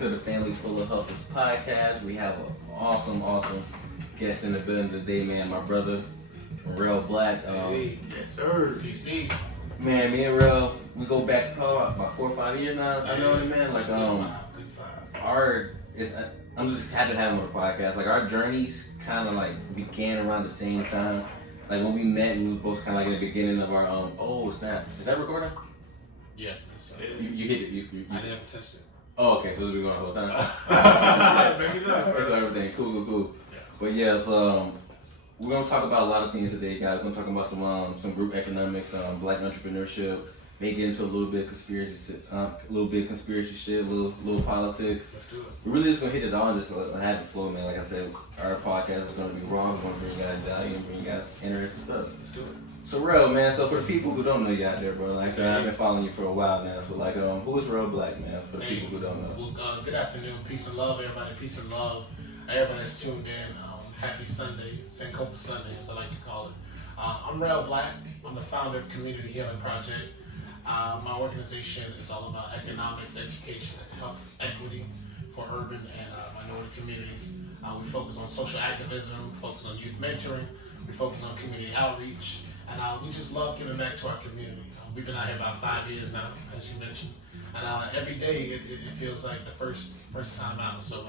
to the Family Full of Hustles podcast. We have an awesome guest in the building today, man. My brother, Rell Black. Yes, sir. Peace. Man, me and Rell, we go back probably about 4 or 5 years now. I know it, man. Like, I'm just happy to have him on the podcast. Like, our journeys kind of like began around the same time. Like, when we met, we were both kind of like in the beginning of our oh snap. Is that recording? Yeah. You hit it. I never touched it. Oh, okay. So it's been going the whole time. So everything cool. Yeah. But yeah, we're gonna talk about a lot of things today, guys. We're gonna talk about some group economics, black entrepreneurship. May get into a little bit of conspiracy shit, little politics. Let's do it. We're really just gonna hit it all and just have the flow, man. Like I said, our podcast is gonna be raw. We're gonna bring you guys value and bring you guys interesting stuff. Let's do it. So Rell, man. So for the people who don't know you out there, bro, like I said, I've been following you for a while now. So like, who is Rell Black, man? For the people who don't know. Well, good afternoon. Peace and love, everybody. Peace and love. Everybody that's tuned in. Happy Sunday, Sankofa Sunday, as I like to call it. I'm Rell Black. I'm the founder of Community Healing Project. My organization is all about economics, education, and health equity for urban and minority communities. We focus on social activism, we focus on youth mentoring, we focus on community outreach, and we just love giving back to our community. We've been out here about 5 years now, as you mentioned, and every day it feels like the first time out. So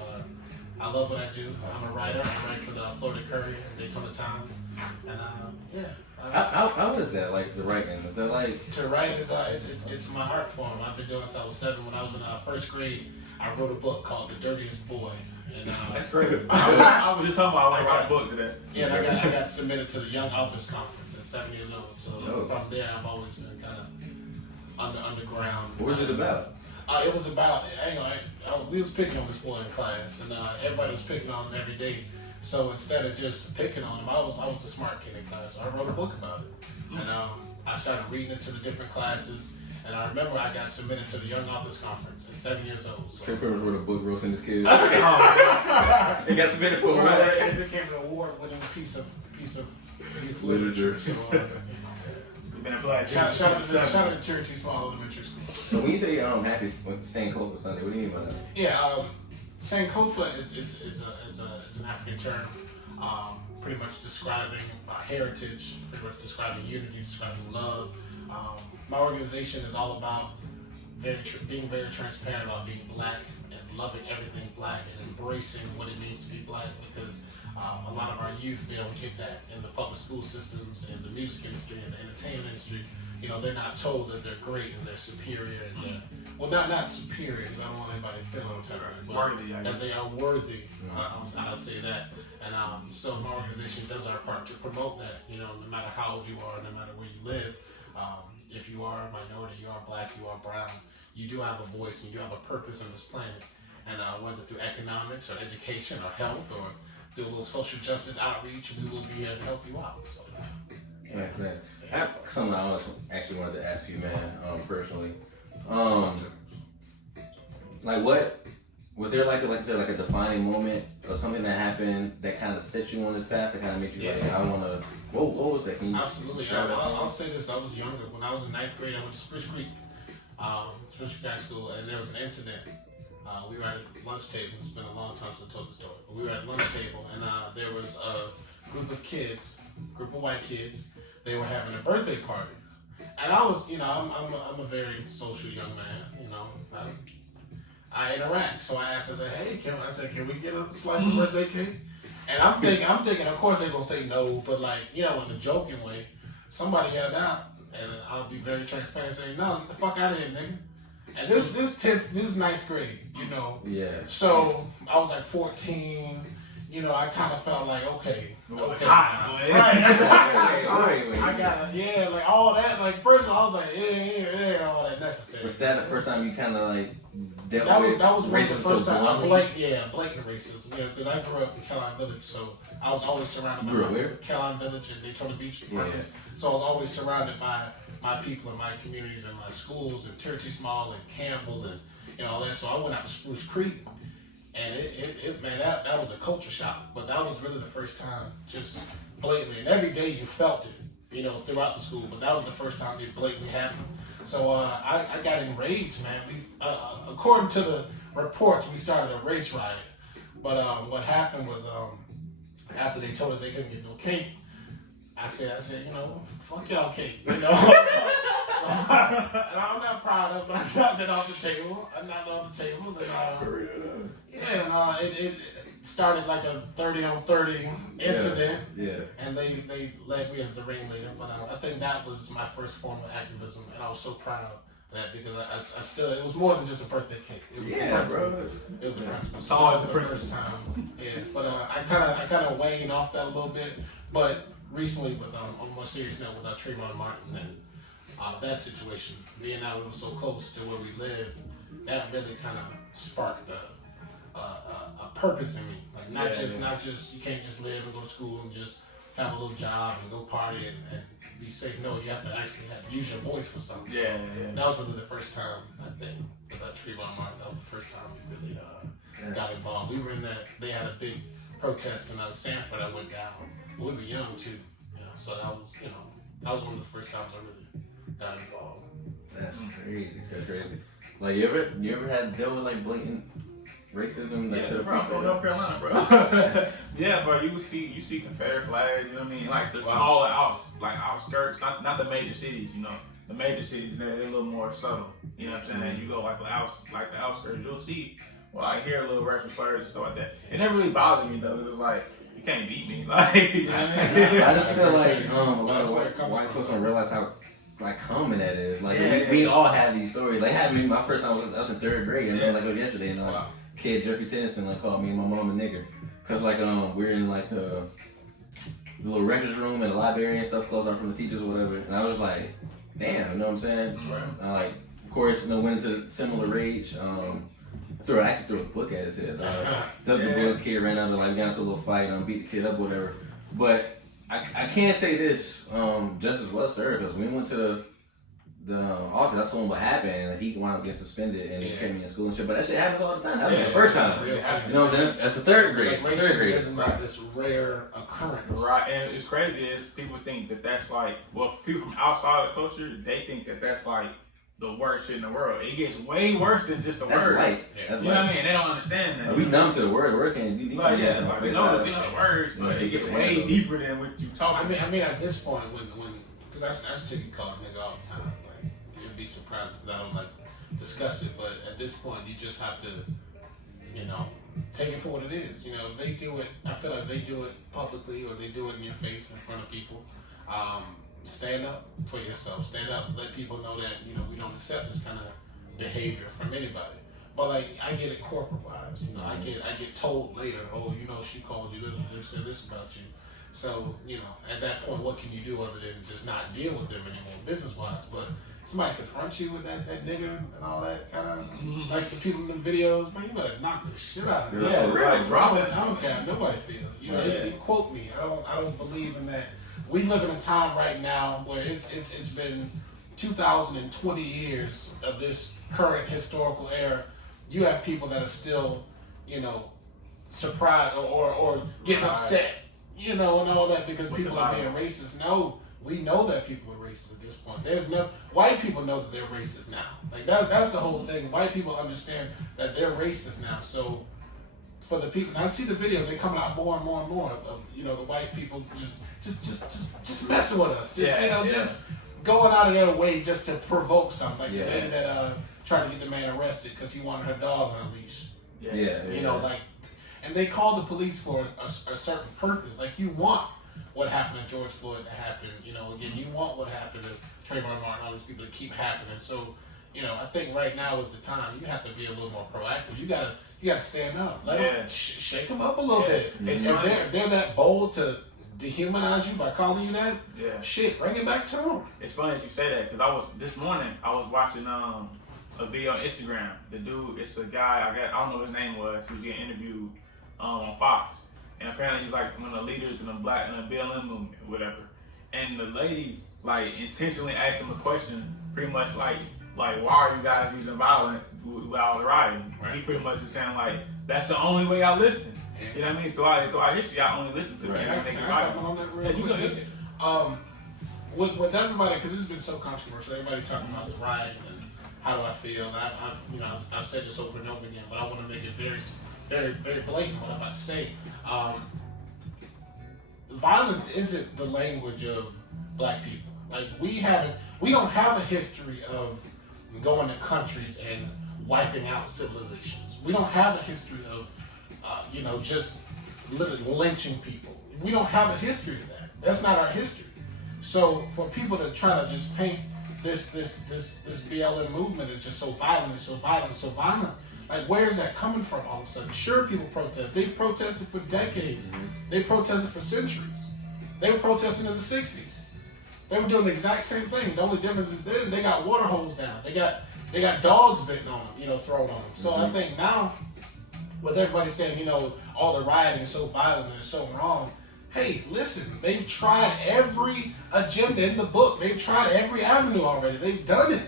I love what I do. I'm a writer. I write for the Florida Courier, Daytona Times, and yeah. How is that, like, the writing? Is that like... To write is it's my art form. I've been doing it since I was 7. When I was in first grade, I wrote a book called The Dirtiest Boy. And, that's great. I was just talking about I want to write a book today. Yeah, and I got submitted to the Young Authors Conference at 7 years old. So from there, I've always been kind of underground. What was it about? It was about, we was picking on this boy in class, and everybody was picking on him every day. So instead of just picking on him, I was the smart kid in class. So I wrote a book about it, and I started reading it to the different classes. And I remember I got submitted to the Young Authors Conference at 7 years old. So pretty much wrote a book roasting his kids. It got submitted for a award. It became an award-winning piece of literature. So, shout out to Cherokee Small Elementary School. So when you say happy Sankofa Sunday, what do you mean by that? Yeah, Sankofa is an African term, pretty much describing our heritage, pretty much describing unity, describing love. My organization is all about being very transparent about being black and loving everything black and embracing what it means to be black, because a lot of our youth, they don't get that in the public school systems and the music industry and the entertainment industry. You know, they're not told that they're great and they're superior and they're, not superior, because I don't want anybody feeling but that they are worthy. I'll say that. And so my organization does our part to promote that, no matter how old you are, no matter where you live. If you are a minority, you are black, you are brown, you do have a voice and you have a purpose on this planet. And whether through economics or education or health or through a little social justice outreach, we will be here to help you out. So, Nice. I have something I actually wanted to ask you, man, personally. Like, what was there, like I said, like a defining moment or something that happened that kind of set you on this path, that kind of made you like, I want to. What was that? Can you Absolutely. I'll say this. I was younger. When I was in 9th grade, I went to Spruce Creek High School, and there was an incident. We were at a lunch table. It's been a long time since I told the story, but we were at a lunch table, and there was a group of white kids. They were having a birthday party, and I was, I'm a very social young man. I interact, so I asked. I said, "Hey, can we get a slice of birthday cake?" And I'm thinking, of course they're gonna say no, but in a joking way, somebody yelled out, and I'll be very transparent and say, "No, get the fuck out of here, nigga." And this 9th grade, Yeah. So I was like 14. I kind of felt like, okay. Right. I got like all that. Like first of all, I was like, yeah, all that necessary. Was that the first time you kind of like dealt with that was the first time. blatant Racism. Because I grew up in Caroline Village, so I was always surrounded by Caroline Village and Daytona Beach. Yeah. So I was always surrounded by my people and my communities and my schools and Cherokee Small and Campbell and all that. So I went out to Spruce Creek. And that was a culture shock, but that was really the first time, just blatantly. And every day you felt it, throughout the school, but that was the first time it blatantly happened. So I got enraged, man. According to the reports we started a race riot. But what happened was after they told us they couldn't get no cake, I said, fuck y'all cake, and I'm not proud of it, but I knocked it off the table. And, it started like a 30-on-30 incident. Yeah. And they led me as the ringleader. But I think that was my first form of activism, and I was so proud of that because I still, it was more than just a birthday cake. It was bro. It was a principle. It's always the first time. Yeah, but I kind of waned off that a little bit. But recently, with on a more serious note, with Trayvon Martin and that situation, me and I were so close to where we lived, that really kind of sparked a purpose in me. Like not just you can't just live and go to school and just have a little job and go party and be safe. No, you have to actually use your voice for something. Yeah. That was really the first time, I think, with Trayvon Martin. That was the first time we really got involved. We were in that. They had a big protest in Sanford. I went down. We were young too, so that was one of the first times I really got involved. That's crazy. Like you ever had to deal with like blatant racism? Like, bro, I'm from North Carolina, bro. Yeah, bro. You see Confederate flags. You know what I mean? Like the smaller outskirts, not the major cities. The major cities they're a little more subtle. You know what I'm saying? You go like the outskirts, you'll see. Well, I hear a little racial slurs and stuff like that. It never really bothered me though. It's like you can't beat me. Like you know what I mean? I just feel like a lot of white folks don't realize how common that is. Like we all have these stories. Like happened my first time I was in third grade, and then yesterday, kid Jeffrey Tennyson called me and my mom a nigger, cause we're in the little records room and the library and stuff closed down from the teachers or whatever, and I was like, damn, you know what I'm saying? Right. Of course, went into similar rage. Threw a book at his head. The book, kid ran out of we got into a little fight, beat the kid up, whatever. But I can't say this just as well, sir, because when we went to the office, that's when what happened, and he wound up getting suspended, and he kept me in school and shit. But that shit happens all the time. That was the first time. You know what I'm saying? That's the third grade. Racism is not this rare occurrence. Right, and it's crazy is people think that's people from outside of the culture, they think that's the worst shit in the world. It gets way worse than just the word. Right. You know what I mean? They don't understand that. We numb to the word. Word can't we know the words, but it gets way deeper than what you talk about. I mean, at this point, because I shit get called nigga all the time. You'd be surprised because I don't discuss it, but at this point, you just have to, take it for what it is. If they do it, I feel like they do it publicly or they do it in your face in front of people. Stand up for yourself. Stand up. Let people know that we don't accept this kind of behavior from anybody. But I get it corporate wise. I get told later, oh, she called you this, said this about you. So at that point, what can you do other than just not deal with them anymore, business wise? But somebody confront you with that nigga and all that kind of like the people in the videos, man, you better knock the shit out of them. Yeah, really, drop it. I don't care how nobody feels. They quote me. I don't believe in that. We live in a time right now where it's been 2020 years of this current historical era. You have people that are still, surprised or getting upset, and all that because people are being racist. No, we know that people are racist at this point. White people know that they're racist now. That's the whole thing. White people understand that they're racist now. So for the people, and I see the videos, they're coming out more and more and more of the white people just messing with us, just going out of their way just to provoke something. The lady that tried to get the man arrested because he wanted her dog on a leash. And they called the police for a certain purpose. You want what happened to George Floyd to happen. Again, you want what happened to Trayvon Martin, all these people to keep happening. So, I think right now is the time. You have to be a little more proactive. You gotta stand up. Let them shake them up a little bit. If they're that bold to dehumanize you by calling you that, shit, bring it back to them. It's funny that you say that because this morning I was watching a video on Instagram. The dude, it's a guy I don't know what his name was. He was getting interviewed on Fox, and apparently he's one of the leaders in the BLM movement or whatever. And the lady intentionally asked him a question, pretty much why are you guys using violence while rioting? Right. He pretty much is saying that's the only way I listen. You know what I mean? Throughout history, I only listen to with everybody, because it's been so controversial. Everybody talking about the riot and how do I feel. And I've said this over and over again, but I want to make it very, very, very blatant what I'm about to say. Violence isn't the language of black people. Like we don't have a history of going to countries and wiping out civilizations. We don't have a history of, just literally lynching people. We don't have a history of that. That's not our history. So for people to try to just paint this BLM movement is just so violent, like where's that coming from all of a sudden? Sure, people protest. They've protested for decades. They protested for centuries. They were protesting in the 60s. They were doing the exact same thing. The only difference is then they got water holes down. They got dogs bitten on them, thrown on them. So I think now, with everybody saying, all the rioting is so violent and it's so wrong, hey, listen, they've tried every agenda in the book. They've tried every avenue already. They've done it.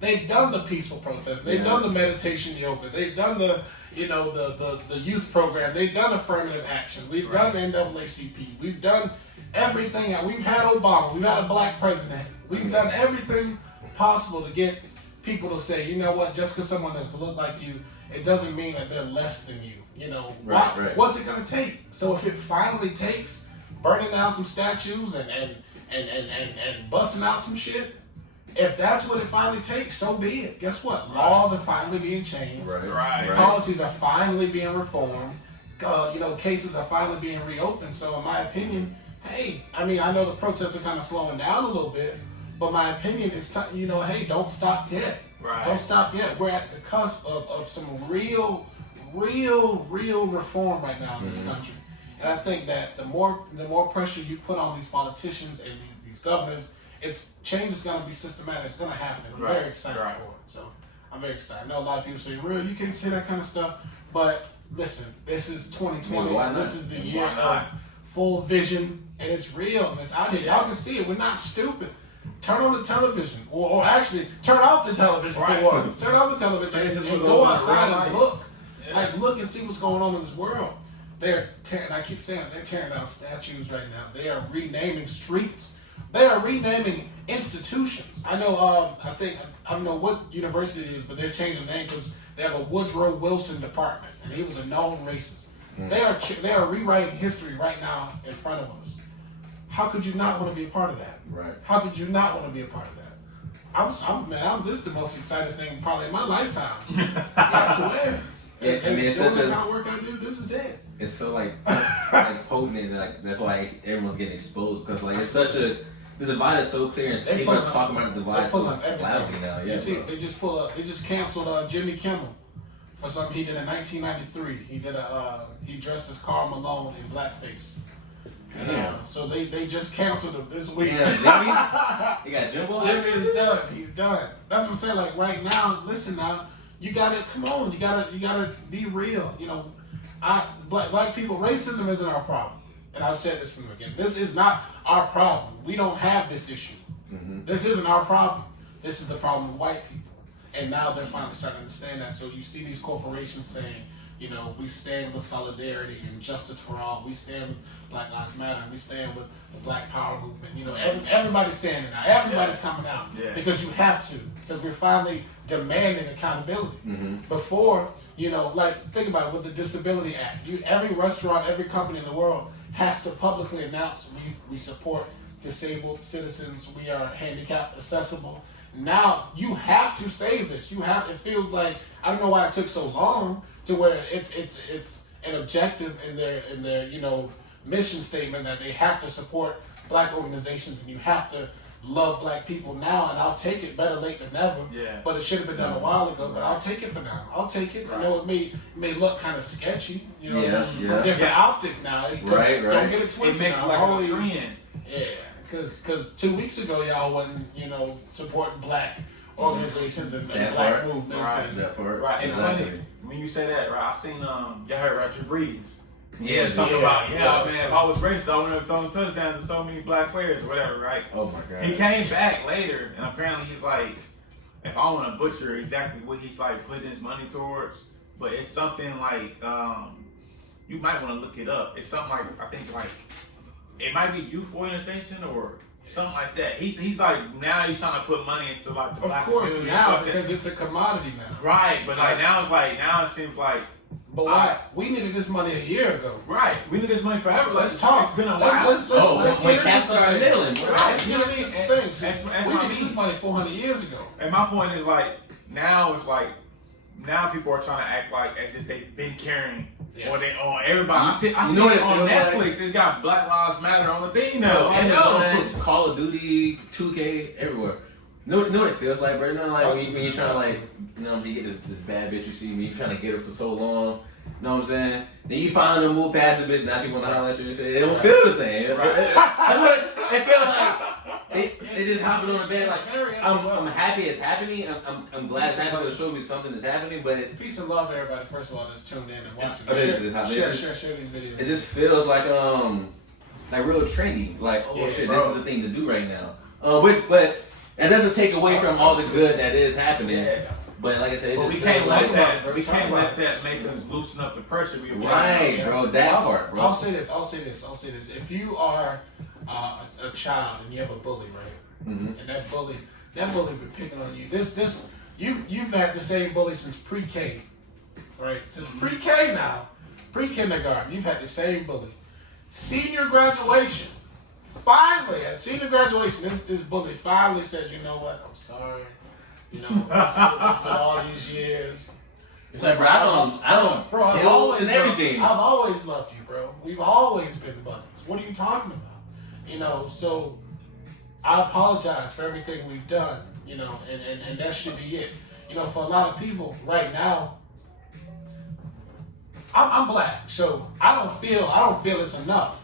They've done the peaceful protest. They've done the meditation yoga. They've done the youth program. They've done affirmative action. We've done the NAACP. We've done everything. We've had Obama. We've had a black president. We've done everything possible to get people to say, you know what, just because someone doesn't look like you, it doesn't mean that they're less than you. What's it gonna take? So if it finally takes burning down some statues and busting out some shit, if that's what it finally takes, so be it. Guess what? Laws are finally being changed. Right. Policies are finally being reformed. Cases are finally being reopened. So in my opinion, hey, I know the protests are kind of slowing down a little bit, but my opinion is, hey, don't stop yet. Right. Don't stop yet. We're at the cusp of some real reform right now in this country. And I think that the more pressure you put on these politicians and these governors, change is going to be systematic. It's going to happen. I'm very excited for it. So I'm very excited. I know a lot of people say, "Real, you can't say that kind of stuff." But listen, this is 2020. This is the year of full vision, and it's real, and it's out here. Y'all can see it. We're not stupid. Turn on the television, or actually turn off the television for once. Turn off the television and go outside and look. Like, look and see what's going on in this world. I keep saying, they're tearing down statues right now. They are renaming streets. They are renaming institutions. I know, I don't know what university it is, but they're changing the name because they have a Woodrow Wilson department, and he was a known racist. They are rewriting history right now in front of us. How could you not want to be a part of that? Right. How could you not want to be a part of that? This is the most exciting thing probably in my lifetime. I swear. It's such the kind of work I do. This is it. It's so like potent, and that's why everyone's getting exposed, because it's such the divide is so clear, and people are talking about the divide so loudly now. Yeah, you see, they just canceled Jimmy Kimmel for something he did in 1993. He dressed as Karl Malone in blackface. So they just canceled him this week. Yeah, Jimmy. He got Jimbo. Jimmy is done. He's done. That's what I'm saying. Like right now, listen now. You gotta come on. You gotta be real. Black people. Racism isn't our problem, and I've said this from the beginning. This is not our problem. We don't have this issue. This isn't our problem. This is the problem with white people, and now they're finally starting to understand that. So you see these corporations saying, we stand with solidarity and justice for all. We stand with Black Lives Matter, and we stand with the Black Power movement. Everybody's saying it now. Everybody's coming out because you have to, because we're finally demanding accountability. Before, think about it with the Disability Act. Every restaurant, every company in the world has to publicly announce we support disabled citizens. We are handicap accessible. Now you have to say this. It feels like, I don't know why it took so long to where it's an objective in their mission statement that they have to support black organizations and you have to love black people now, and I'll take it. Better late than never. Yeah. But it should have been done a while ago. But I'll take it for now. I'll take it. Right. It may look kind of sketchy, from different optics now. Right. Don't get it twisted. It makes like a trend. Yeah, because 2 weeks ago y'all wasn't supporting black organizations and black movements. Right. That part. Right. It's Exactly. funny when you say that. Right. I seen y'all heard Roger Breeze. Yeah, Something about man, if I was racist, I wouldn't have thrown touchdowns to so many black players or whatever, right? Oh my god. He came back later, and apparently he's like, if I want to butcher exactly what he's like putting his money towards, but it's something like, you might want to look it up. It's something like, I think like, it might be youth organization or Something like that. He's like, now he's trying to put money into like the black community. Of course, now, because it's a commodity now. Right, but like now it seems like. But why? We needed this money a year ago. Right, we need this money forever. Let's talk. It's been a while. Let's when caps started nailing. Right, you know what I mean? And We needed this money 400 years ago. And my point is like, now it's like, now people are trying to act like as if they've been carrying, or they own everybody. I see it on Netflix. Like, it's got Black Lives Matter on the thing now. Amazon, Call of Duty, 2K, everywhere. Know what it feels like, bro? You know, like when you're trying to like, you know, you get this bad bitch you see me, you're trying to get her for so long. You know what I'm saying? Then you finally move past the bitch, now she want to holler at you and shit. It don't feel the same. That's what it feels like. They just hopping on the bed like, I'm happy it's happening. I'm glad it's happening to show me something that's happening. But peace and love to everybody. First of all, that's tuned in and watching. Share these videos. It just feels like real trendy. Like, oh shit, bro. This is the thing to do right now. But that doesn't take away from all the good that is happening. Yeah. But like I said, we can't let that make us loosen up the pressure. Right, bro. That part, bro. I'll say this. If you are a child and you have a bully, right, and that bully been picking on you. You've had the same bully since pre-K, right? Since pre-K now, pre-kindergarten, you've had the same bully. Senior graduation. Finally, at senior graduation, this bully finally says, you know what? I'm sorry. You know, it's been all these years. It's like, bro, I don't and everything. I've always loved you, bro. We've always been buddies. What are you talking about? You know, so I apologize for everything we've done, you know, and that should be it. You know, for a lot of people right now, I'm black, so I don't feel it's enough.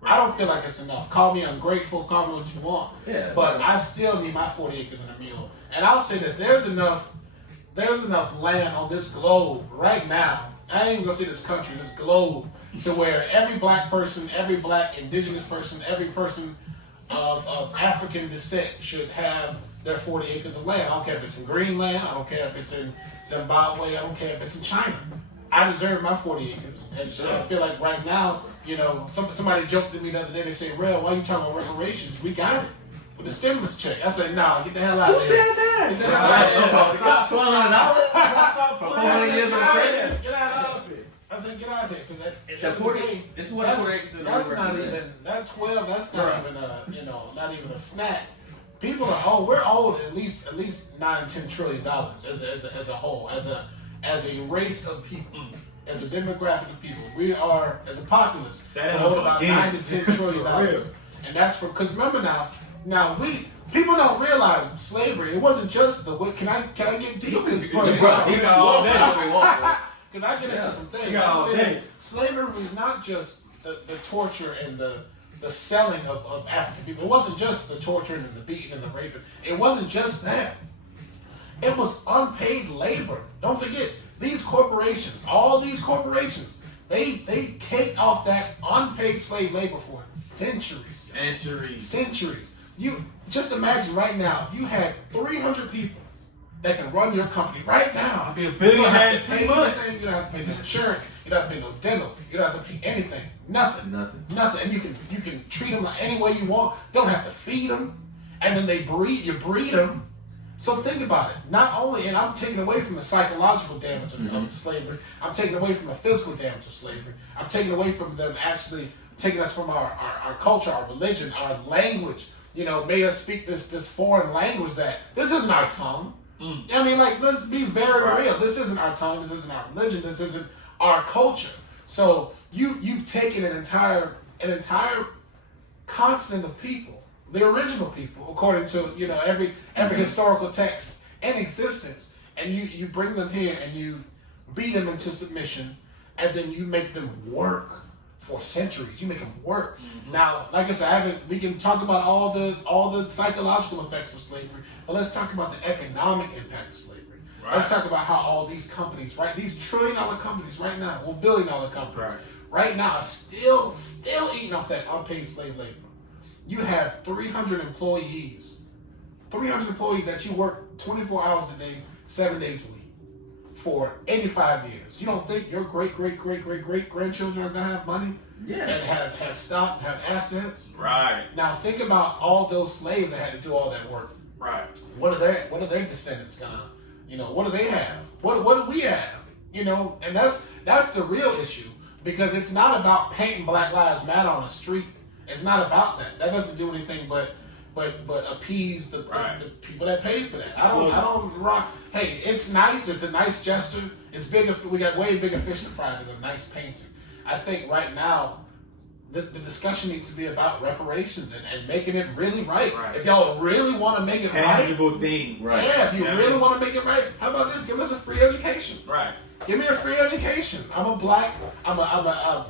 I don't feel like it's enough. Call me ungrateful, call me what you want. Yeah, but I still need my 40 acres and a mule. And I'll say this, there's enough land on this globe right now, I ain't even gonna say this country, this globe, to where every black person, every black indigenous person, every person of African descent should have their 40 acres of land. I don't care if it's in Greenland, I don't care if it's in Zimbabwe, I don't care if it's in China. I deserve my 40 acres. And sure. I feel like right now, you know, somebody joked at me the other day, they say, Rell, why are you talking about reparations? We got it. With the stimulus check. I said, nah, get the hell out of here. Who said that? Get the hell out of here. $1,200 for 400 years of oppression. Get out of here. I said, get out of here. Because that 40, it's what that's not even, that 12, that's not even not even a snack. People are we're owed at least $9-10 trillion as a whole, as a race of people. As a demographic of people, we are, as a populace, we're owed about $9-10 trillion. And that's because remember now people don't realize slavery. It wasn't just the can I get deep in this? Because I get into some things. Slavery was not just the torture and the selling of African people. It wasn't just the torturing and the beating and the raping. It wasn't just that. It was unpaid labor. Don't forget, these corporations, all these corporations, they caked off that unpaid slave labor for centuries. You just imagine right now, if you had 300 people that can run your company right now. I'd be a billionaire in 3 months. You don't have to pay no insurance. You don't have to pay no dental. You don't have to pay anything. Nothing. And you can treat them like any way you want. Don't have to feed them. And then you breed them. So think about it. Not only, and I'm taking away from the psychological damage of slavery. I'm taking away from the physical damage of slavery. I'm taking away from them actually taking us from our culture, our religion, our language. You know, made us speak this foreign language that this isn't our tongue. I mean, like, let's be very real. This isn't our tongue. This isn't our religion. This isn't our culture. So you've taken an entire continent of people, the original people, according to every historical text in existence, and you bring them here and you beat them into submission, and then you make them work for centuries. You make them work. Now, like I said, we can talk about all the psychological effects of slavery, but let's talk about the economic impact of slavery. Right. Let's talk about how all these companies, right, these $1 trillion companies right now, well, $1 billion companies, right now are still eating off that unpaid slave labor. You have 300 employees that you work 24 hours a day, 7 days a week. for 85 years. You don't think your great-great-great-great-great-grandchildren are going to have money? Yeah. And have stock, have assets? Right. Now think about all those slaves that had to do all that work. Right. What are their descendants gonna, what do they have? What do we have? And that's the real issue, because it's not about painting Black Lives Matter on the street. It's not about that. That doesn't do anything but appease the people that paid for that. I don't rock. Hey, it's nice. It's a nice gesture. It's bigger. We got way bigger fish to fry than a nice painting. I think right now the discussion needs to be about reparations and making it really right. If y'all really want to make it tangible thing. Right. Yeah, if you really want to make it right, how about this? Give us a free education. Right. Give me a free education. I'm a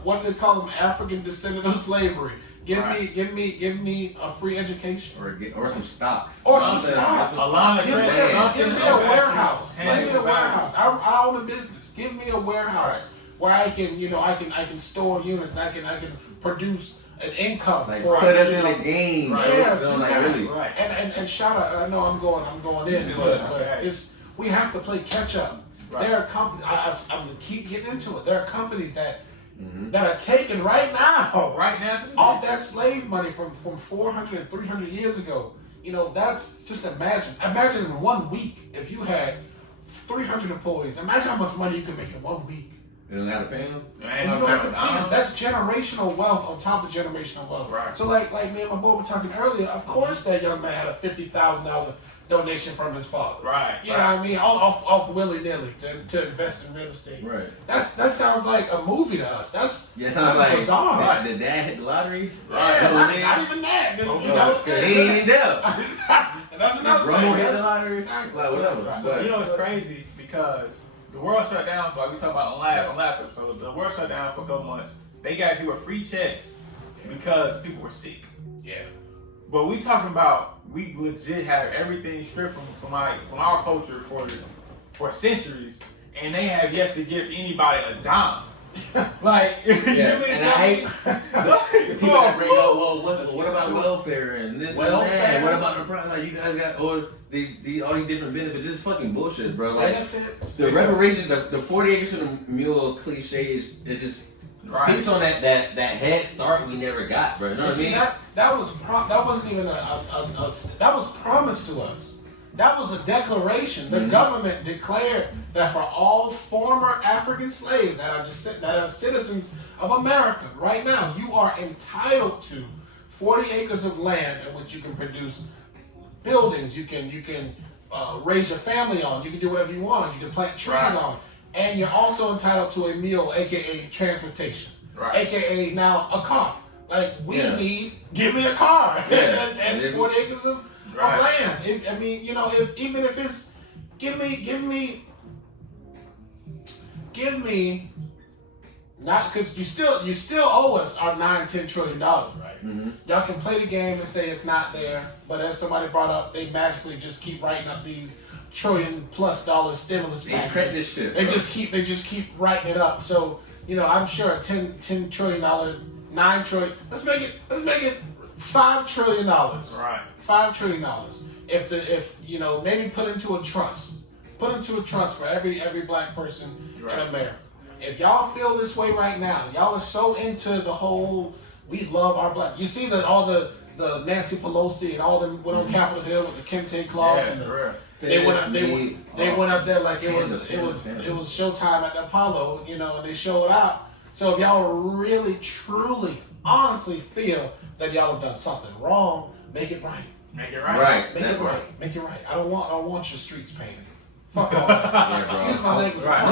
what do they call them? African descendant of slavery. Give me a free education. Or some stocks. Or some stocks. Give me a warehouse. Give me a warehouse. I own a business. Give me a warehouse where I can store units and I can produce an income for put us in the game. Really. And shout out. I know I'm going in, but we have to play catch up. There are companies. I'm gonna keep getting into it. There are companies that are taking right now off that slave money from 400 and 300 years ago. That's just imagine in 1 week if you had 300 employees. Imagine how much money you could make in 1 week. You don't have to pay them? And you don't have to pay them. That's generational wealth on top of generational wealth. Right. So like me and my boy were talking earlier, of course that young man had a $50,000 donation from his father. Right. You know what I mean? Off willy-nilly to invest in real estate. Right. That sounds like a movie to us. That's bizarre. Right. Did dad hit the lottery? Yeah, not even that. He ain't even there. And that's another Romo thing. hit the lottery? Exactly. Like, whatever. But it's crazy because the world shut down for, like we talked about on last episode, the world shut down for a couple months. They got people free checks because people were sick. Yeah. But we talking about, we legit have everything stripped from our culture for centuries, and they have yet to give anybody a dime. Like, and I hate people that bring up, well, what about welfare and this and that? And what about the price? Like, you guys got all these different benefits. This is fucking bullshit, bro. Like, benefits. The reparations, the 40 acres to the mule cliches, it just speaks on that head start we never got, bro. You know what I mean? That wasn't even that was promised to us. That was a declaration. The government declared that for all former African slaves that are citizens of America right now, you are entitled to 40 acres of land in which you can produce buildings. You can raise your family on. You can do whatever you want. You can plant trees on. And you're also entitled to a meal, aka transportation, aka now a car. Like give me a car and 40 acres of land. If it's give me not, because you still owe us our $9-10 trillion, right? Y'all can play the game and say it's not there, but as somebody brought up, they magically just keep writing up these $1 trillion+ stimulus packages. They just keep writing it up. So I'm sure a $10 trillion, $9 trillion. Let's make it $5 trillion. Right. $5 trillion. If maybe put into a trust for every black person in America. If y'all feel this way right now, y'all are so into the whole we love our black. You see all the Nancy Pelosi and all them went on Capitol Hill with the kente cloth and they went up there like it was showtime at the Apollo, and they showed out. So if y'all really, truly, honestly feel that y'all have done something wrong, make it right. Make it right. Make it right. I don't want your streets painted. Fuck all that. Excuse my language. I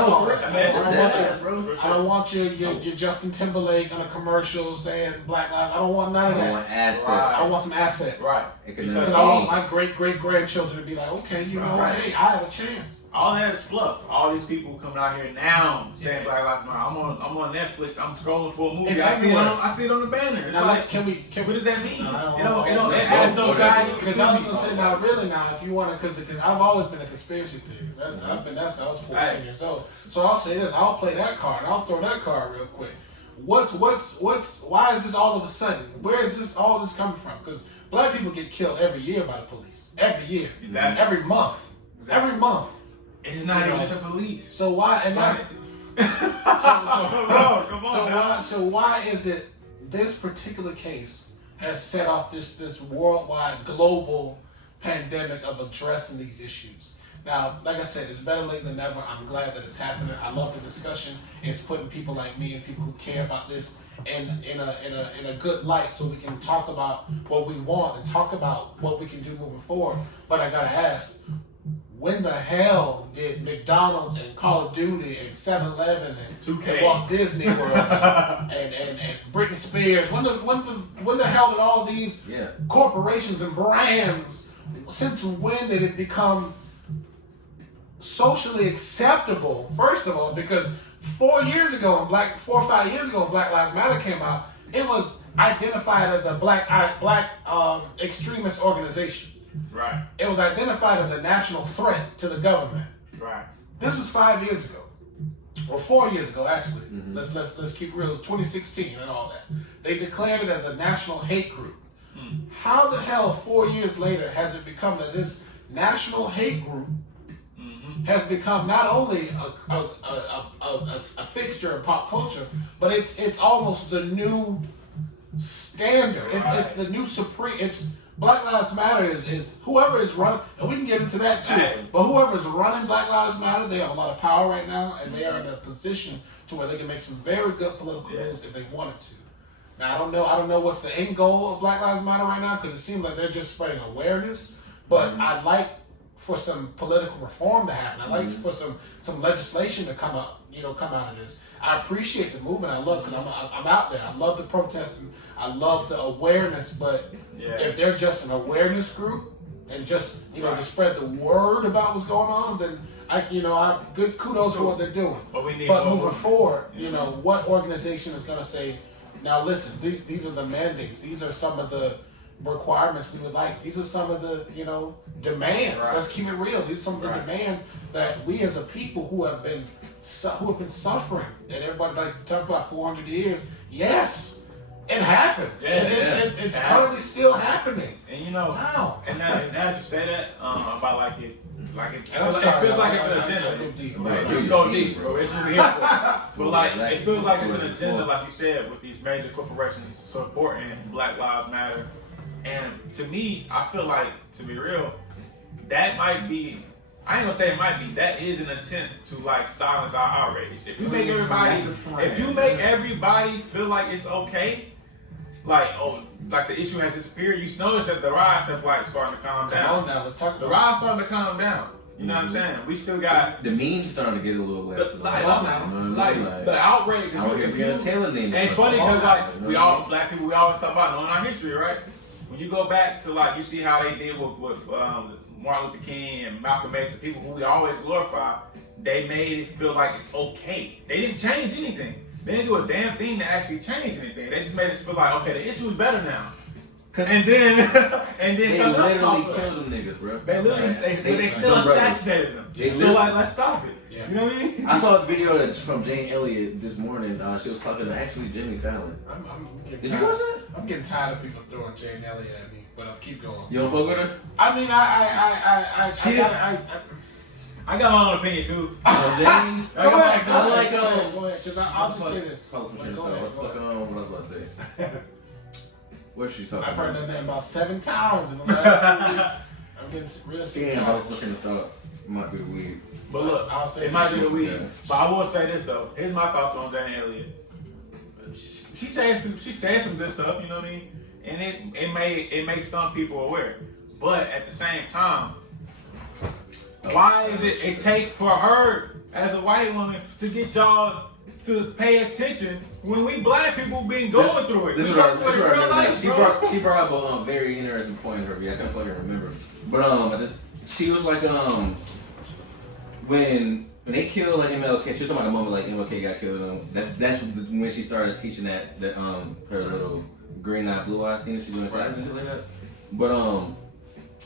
don't want your Justin Timberlake on a commercial saying Black Lives. I don't want none of that. I want assets. I want some assets. Right. Because I want my great-great-grandchildren to be like, okay, what? Hey, I have a chance. All that is fluff. All these people coming out here now saying Black Lives Matter. I'm on Netflix. I'm scrolling for a movie. I see it on the banner. It's now, like, what does that mean? It has no value. Because I was gonna say now, really now, if you want to, because I've always been a conspiracy theorist. I was 14 years old. So I'll say this. I'll play that card. I'll throw that card real quick. Why is this all of a sudden? Where is all this coming from? Because black people get killed every year by the police. Every year. Exactly. Every month. Every month. It's not even just the police. So why? And Right. So why is it this particular case has set off this worldwide global pandemic of addressing these issues? Now, like I said, it's better late than never. I'm glad that it's happening. I love the discussion. It's putting people like me and people who care about this in a good light, so we can talk about what we want and talk about what we can do moving forward. But I gotta ask, when the hell did McDonald's and Call of Duty and 7-Eleven and 2K. Walt Disney World and Britney Spears, when the hell did all these corporations and brands, since when did it become socially acceptable? First of all, because 4 or 5 years ago when Black Lives Matter came out, it was identified as a black extremist organization. Right. It was identified as a national threat to the government. Right. This was 5 years ago, or 4 years ago actually. Let's keep it real. It was 2016 and all that. They declared it as a national hate group. How the hell 4 years later has it become that this national hate group has become not only a fixture in pop culture, but it's almost the new standard. It's the new supreme. It's Black Lives Matter is whoever is running, and we can get into that too. But whoever is running Black Lives Matter, they have a lot of power right now, and they are in a position to where they can make some very good political moves if they wanted to. Now I don't know what's the end goal of Black Lives Matter right now, because it seems like they're just spreading awareness. But I'd like for some political reform to happen. I'd like for some legislation to come out of this. I appreciate the movement. I love, because I'm out there. I love the protesting. I love the awareness. But if they're just an awareness group and just to spread the word about what's going on, then I good kudos for what they're doing. But moving forward, what organization is going to say, now listen, these are the mandates. These are some of the requirements we would like. These are some of the demands. Right. Let's keep it real. These are some of the demands that we as a people who have been suffering, and everybody likes to talk about 400 years. Yes, it happened. It's currently still happening. And wow. And now you say that about it feels like it's an agenda. You go deep, bro. It's what we're here for. But it feels like it's an agenda, like you said, with these major corporations supporting Black Lives Matter. And to me, I feel like, to be real, that might be, I ain't gonna say it might be, that is an attempt to silence our outrage. If you make everybody feel like it's okay, the issue has disappeared, you notice that the riots have starting to calm down. Come on now, let's talk about the riots starting to calm down. You know what I'm saying? We still got the memes starting to get a little less. The outrage. And it's funny because black people, we always talk about knowing our history, right? When you go back to you see how they did with Martin Luther King and Malcolm X, and people who we always glorify, they made it feel like it's okay. They didn't change anything. They didn't do a damn thing to actually change anything. They just made us feel like, okay, the issue is better now. And then they literally killed them niggas, bro. They still assassinated them. So let's stop it. Yeah. You know what I mean? I saw a video that's from Jane Elliott this morning. She was talking to actually Jimmy Fallon. Did you watch that? I'm getting tired of people throwing Jane Elliott at me, but I'll keep going. You don't fuck with her? I mean, I got my own opinion too. Jane? Go ahead, because I'll just say this. What was I about to say? What's she talking about? I've heard that name about 7 times in the last 2 weeks. I'm getting real sick. I was looking at thought it might be weed. But look, I'll say it might be the weed. Yeah. But I will say this though. Here's my thoughts on Jane Elliott. She said some good stuff, you know what I mean? And it makes some people aware. But at the same time, why is it take for her as a white woman to get y'all to pay attention when we black people been going through it? This is what I remember. She brought up a very interesting point in her video. I can't fucking remember. But she was like when they killed MLK, she was talking about the moment MLK got killed. That's when she started teaching that her little green eye blue eye thing she's doing in class and shit like that. But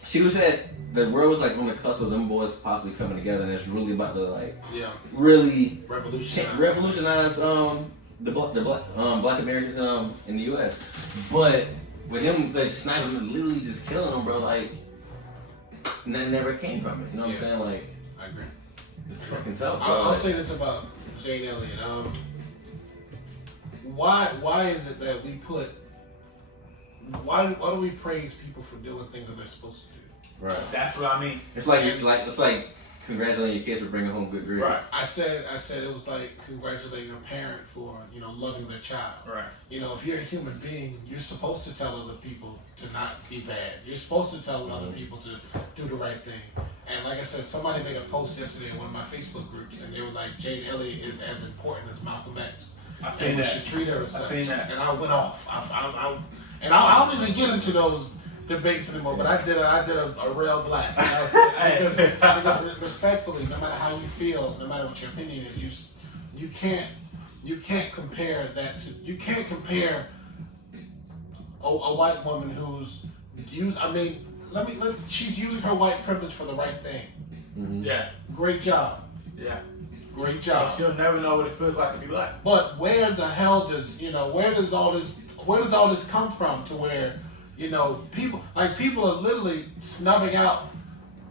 she was at the world was on the cusp of them boys possibly coming together, and it's really about to really revolutionize the black Americans in the U.S. But with him sniping and literally just killing them, bro, that never came from it. You know what I'm saying? I agree. It's fucking tough. I'll say this about Jane Elliott. Why is it that we put? Why do we praise people for doing things that they're supposed to do? Right. That's what I mean. It's like congratulating your kids for bringing home good grades. Right. I said it was like congratulating a parent for loving their child. Right. If you're a human being, you're supposed to tell other people to not be bad. You're supposed to tell other people to do the right thing. And like I said, somebody made a post yesterday in one of my Facebook groups, and they were like, Jane Elliott is as important as Malcolm X. I seen that. We should treat her as such. I seen that. And I went off. I don't even get into those debates anymore, but I did a Rell Black. Because respectfully, no matter how you feel, no matter what your opinion is, you can't compare that to, you can't compare a white woman who's she's using her white privilege for the right thing. Mm-hmm. Yeah. Great job. Yeah. Great job. She'll never know what it feels like to be black. But where the hell does where does all this come from to where people are literally snubbing out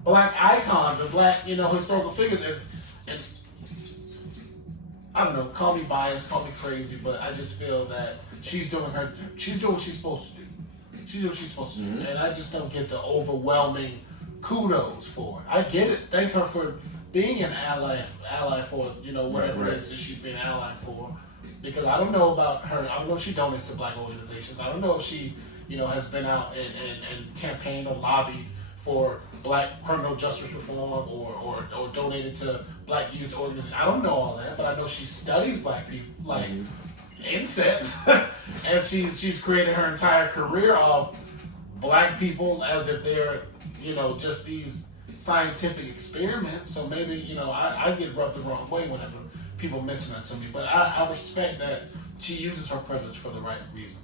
black icons or black historical figures and I don't know, call me biased, call me crazy, but I just feel that she's doing what she's supposed to do. She's doing what she's supposed to do, and I just don't get the overwhelming kudos for it. I get it. Thank her for being an ally for whatever it is that she's been an ally for, because I don't know about her. I don't know if she donates to black organizations. I don't know if she has been out and campaigned or lobbied for black criminal justice reform or donated to black youth organizations. I don't know all that, but I know she studies black people like insects, and she's created her entire career of black people as if they're just these scientific experiments. So maybe I get rubbed the wrong way whenever people mention that to me, but I respect that she uses her privilege for the right reasons.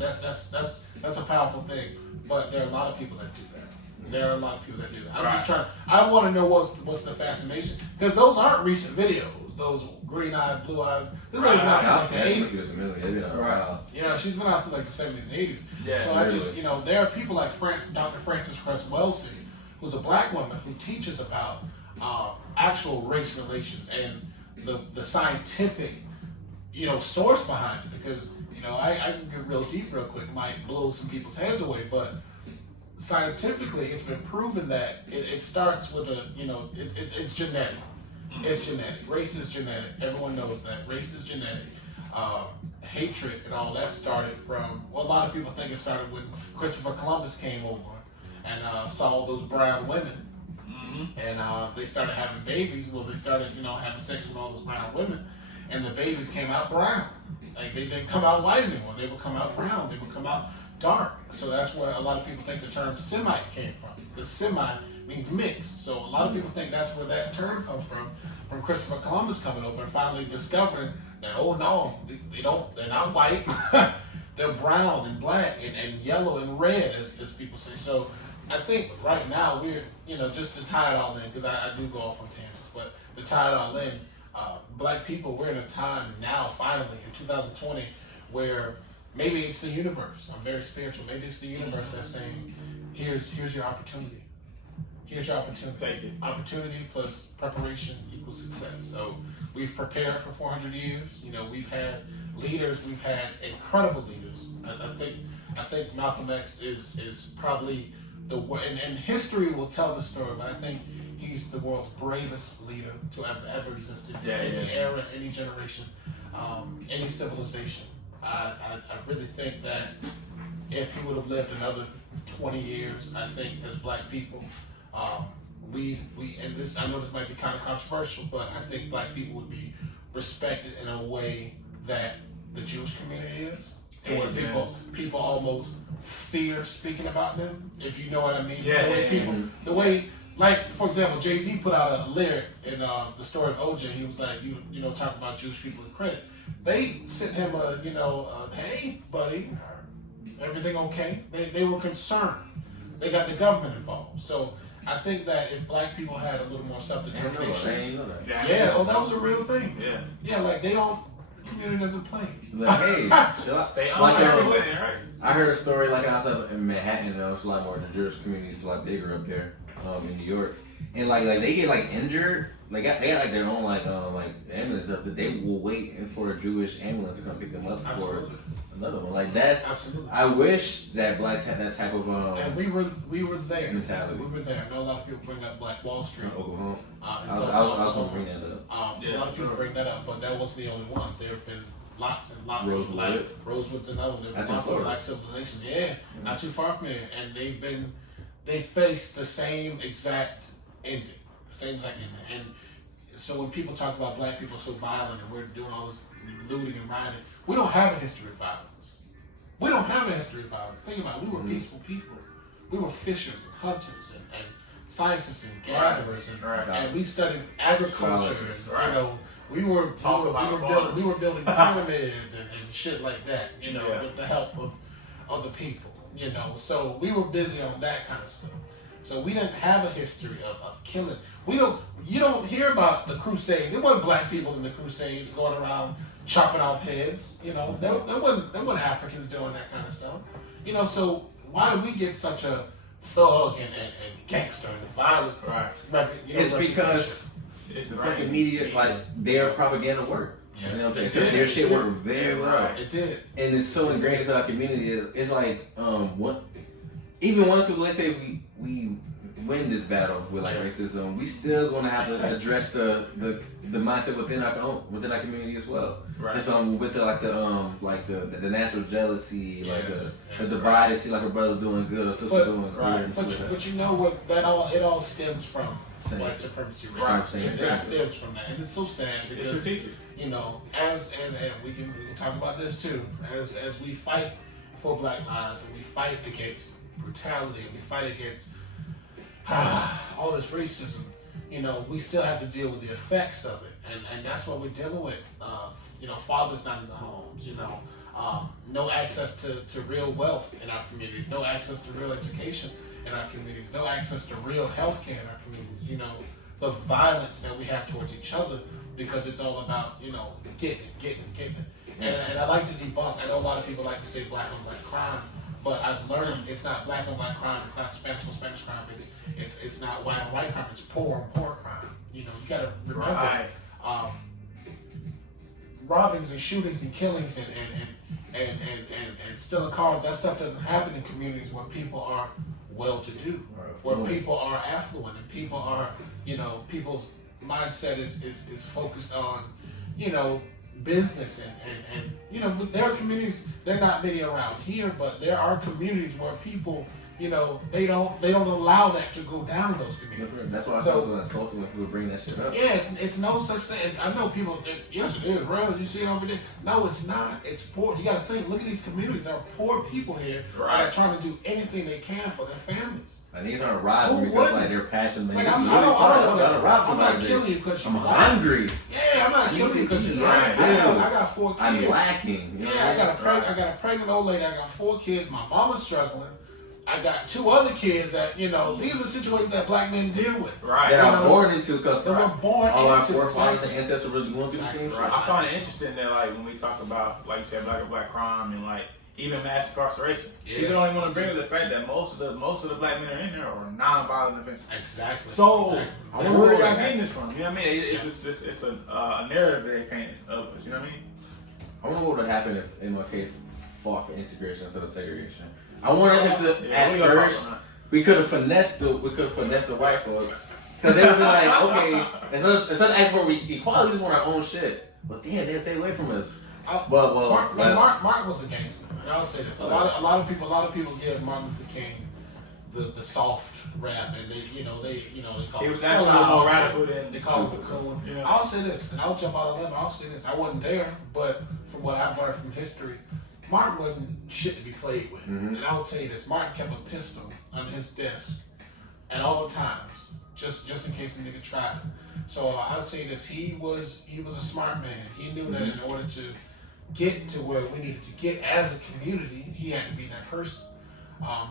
That's a powerful thing, but there are a lot of people that do that. There are a lot of people that do that. I'm just trying. I want to know what's the fascination, because those aren't recent videos. Those green-eyed, blue-eyed. This lady's been out since like the 80s. She's been out since like the 70s and 80s. Yeah, so I just there are people like Dr. Frances Cress Welsing, who's a black woman who teaches about actual race relations and the scientific source behind it, because I can get real deep real quick, might blow some people's heads away, but scientifically it's been proven that it starts with it's genetic. It's genetic. Race is genetic. Everyone knows that. Race is genetic. Hatred and all that started from, a lot of people think it started when Christopher Columbus came over and saw all those brown women. And they started having babies. Well, they started having sex with all those brown women, and the babies came out brown. Like they didn't come out white anymore. They would come out brown. They would come out dark. So that's where a lot of people think the term Semite came from. Because Semite means mixed. So a lot of people think that's where that term comes from Christopher Columbus coming over and finally discovering that, oh no, they're not white. They're brown and black and yellow and red, as people say. So I think right now we're, just to tie it all in, because I do go off on tangents, but to tie it all in, black people, we're in a time now, finally, in 2020, where maybe it's the universe. I'm very spiritual. Maybe it's the universe that's saying, here's your opportunity. Here's your opportunity. Take it. Opportunity plus preparation equals success. So we've prepared for 400 years. We've had leaders. We've had incredible leaders. I think Malcolm X is probably and history will tell the story, but I think he's the world's bravest leader to have ever existed in any era, any generation, any civilization. I really think that if he would have lived another 20 years, I think as black people, we and this, I know this might be kind of controversial, but I think black people would be respected in a way that the Jewish community is, to where people almost fear speaking about them, if you know what I mean. The way, like, for example, Jay-Z put out a lyric in the story of OJ. He was like, talk about Jewish people in credit. They sent him hey, buddy, everything okay? They were concerned. They got the government involved. So I think that if black people had a little more self-determination. That was a real thing. Yeah, like the community doesn't play. Like, hey, they I heard a story like outside in Manhattan. It's a lot more. The Jewish community is a lot bigger up there in New York, and like they get like injured, they got like their own like ambulance stuff that they will wait for a Jewish ambulance to come pick them up for another one. Like that's absolutely. I wish that blacks had that type of and we were there. mentality. We were there. I know a lot of people bring up Black Wall Street. Oklahoma. I was gonna bring that up. A lot of people bring that up, but that wasn't the only one. There have been lots and lots Rosewood. of black Rosewood's another one. There have been lots of black civilizations. Yeah, not too far from here, and they faced the same exact ending. And so when people talk about black people so violent and we're doing all this looting and rioting, we don't have a history of violence. We don't have a history of violence. Think about it. We were peaceful people. We were fishers and hunters and scientists and gatherers and we studied agriculture. And, we were building pyramids and shit like that. With the help of other people. So we were busy on that kind of stuff. So we didn't have a history of killing. You don't hear about the Crusades. There wasn't black people in the Crusades going around chopping off heads. There wasn't Africans doing that kind of stuff. So why do we get such a thug and gangster and violent? Right. It's because the fucking media, like their propaganda worked. Yeah, you know what I'm saying? Their shit worked very well. It did. And it's so ingrained into our community. It's like even once let's say we win this battle with like racism, we still gonna have to address the mindset within our community as well. Right. Just with the natural jealousy, like the divide to see like a brother doing good or sister doing good. Right. But you know what? It all stems from white supremacy. It stems from that, and it's so sad because it's strategic. And we can talk about this too. As we fight for Black lives and we fight against brutality and we fight against all this racism, we still have to deal with the effects of it, and that's what we're dealing with. Fathers not in the homes, no access to real wealth in our communities, no access to real education in our communities, no access to real health care in our communities, the violence that we have towards each other because it's all about, getting. And I like to debunk, I know a lot of people like to say black on black crime, but I've learned it's not black on black crime, it's not Spanish on Spanish crime, it's not white on white crime, it's poor on poor crime. You gotta remember robbings and shootings and killings and stealing cars, that stuff doesn't happen in communities where people are well-to-do, where people are affluent and people are, people's mindset is focused on, business and there are communities, there are not many around here, but there are communities where people, they don't allow that to go down in those communities. That's why I feel so insulting when people bring that shit up. Yeah, it's no such thing. I know people, yes it is, Rell, you see it over there. No, it's not. It's poor. You gotta think, look at these communities. There are poor people here that are trying to do anything they can for their families. And these aren't robbing because like they're passionate. Like, I'm not killing you because you're hungry. Yeah, I'm not killing you because you're black. I got 4 kids. I'm lacking. Yeah, I got a pregnant old lady. I got 4 kids. My mama's struggling. I got 2 other kids that, these are situations that black men deal with. Right. That are born into because they were born all our into forefathers and ancestors really going through the same shit. I find it interesting that like when we talk about, like you said, black on black crime and like even mass incarceration. Yeah, people don't even want to bring up the fact that most of the black men are in there are non-violent offenses. Exactly. So where are y'all getting this from? You know what I mean? It's a narrative that they paint of us. You know what I mean? I wonder what would happen if MLK fought for integration instead of segregation. I wonder if at first we could have finessed the white folks because they would be like, okay, instead of asking for equality, we just want our own shit. But damn, they stay away from us. Martin was a gangster, and I'll say this: a lot of people give Martin Luther King the soft rap, and they call him more radical than they call him a coon. Yeah. I'll say this, and I'll jump out of limb. I'll say this: I wasn't there, but from what I've learned from history, Martin wasn't shit to be played with. Mm-hmm. And I will tell you this: Martin kept a pistol on his desk at all times, just in case a nigga tried it. So I'll say this: he was a smart man. He knew that in order to get to where we needed to get as a community, he had to be that person.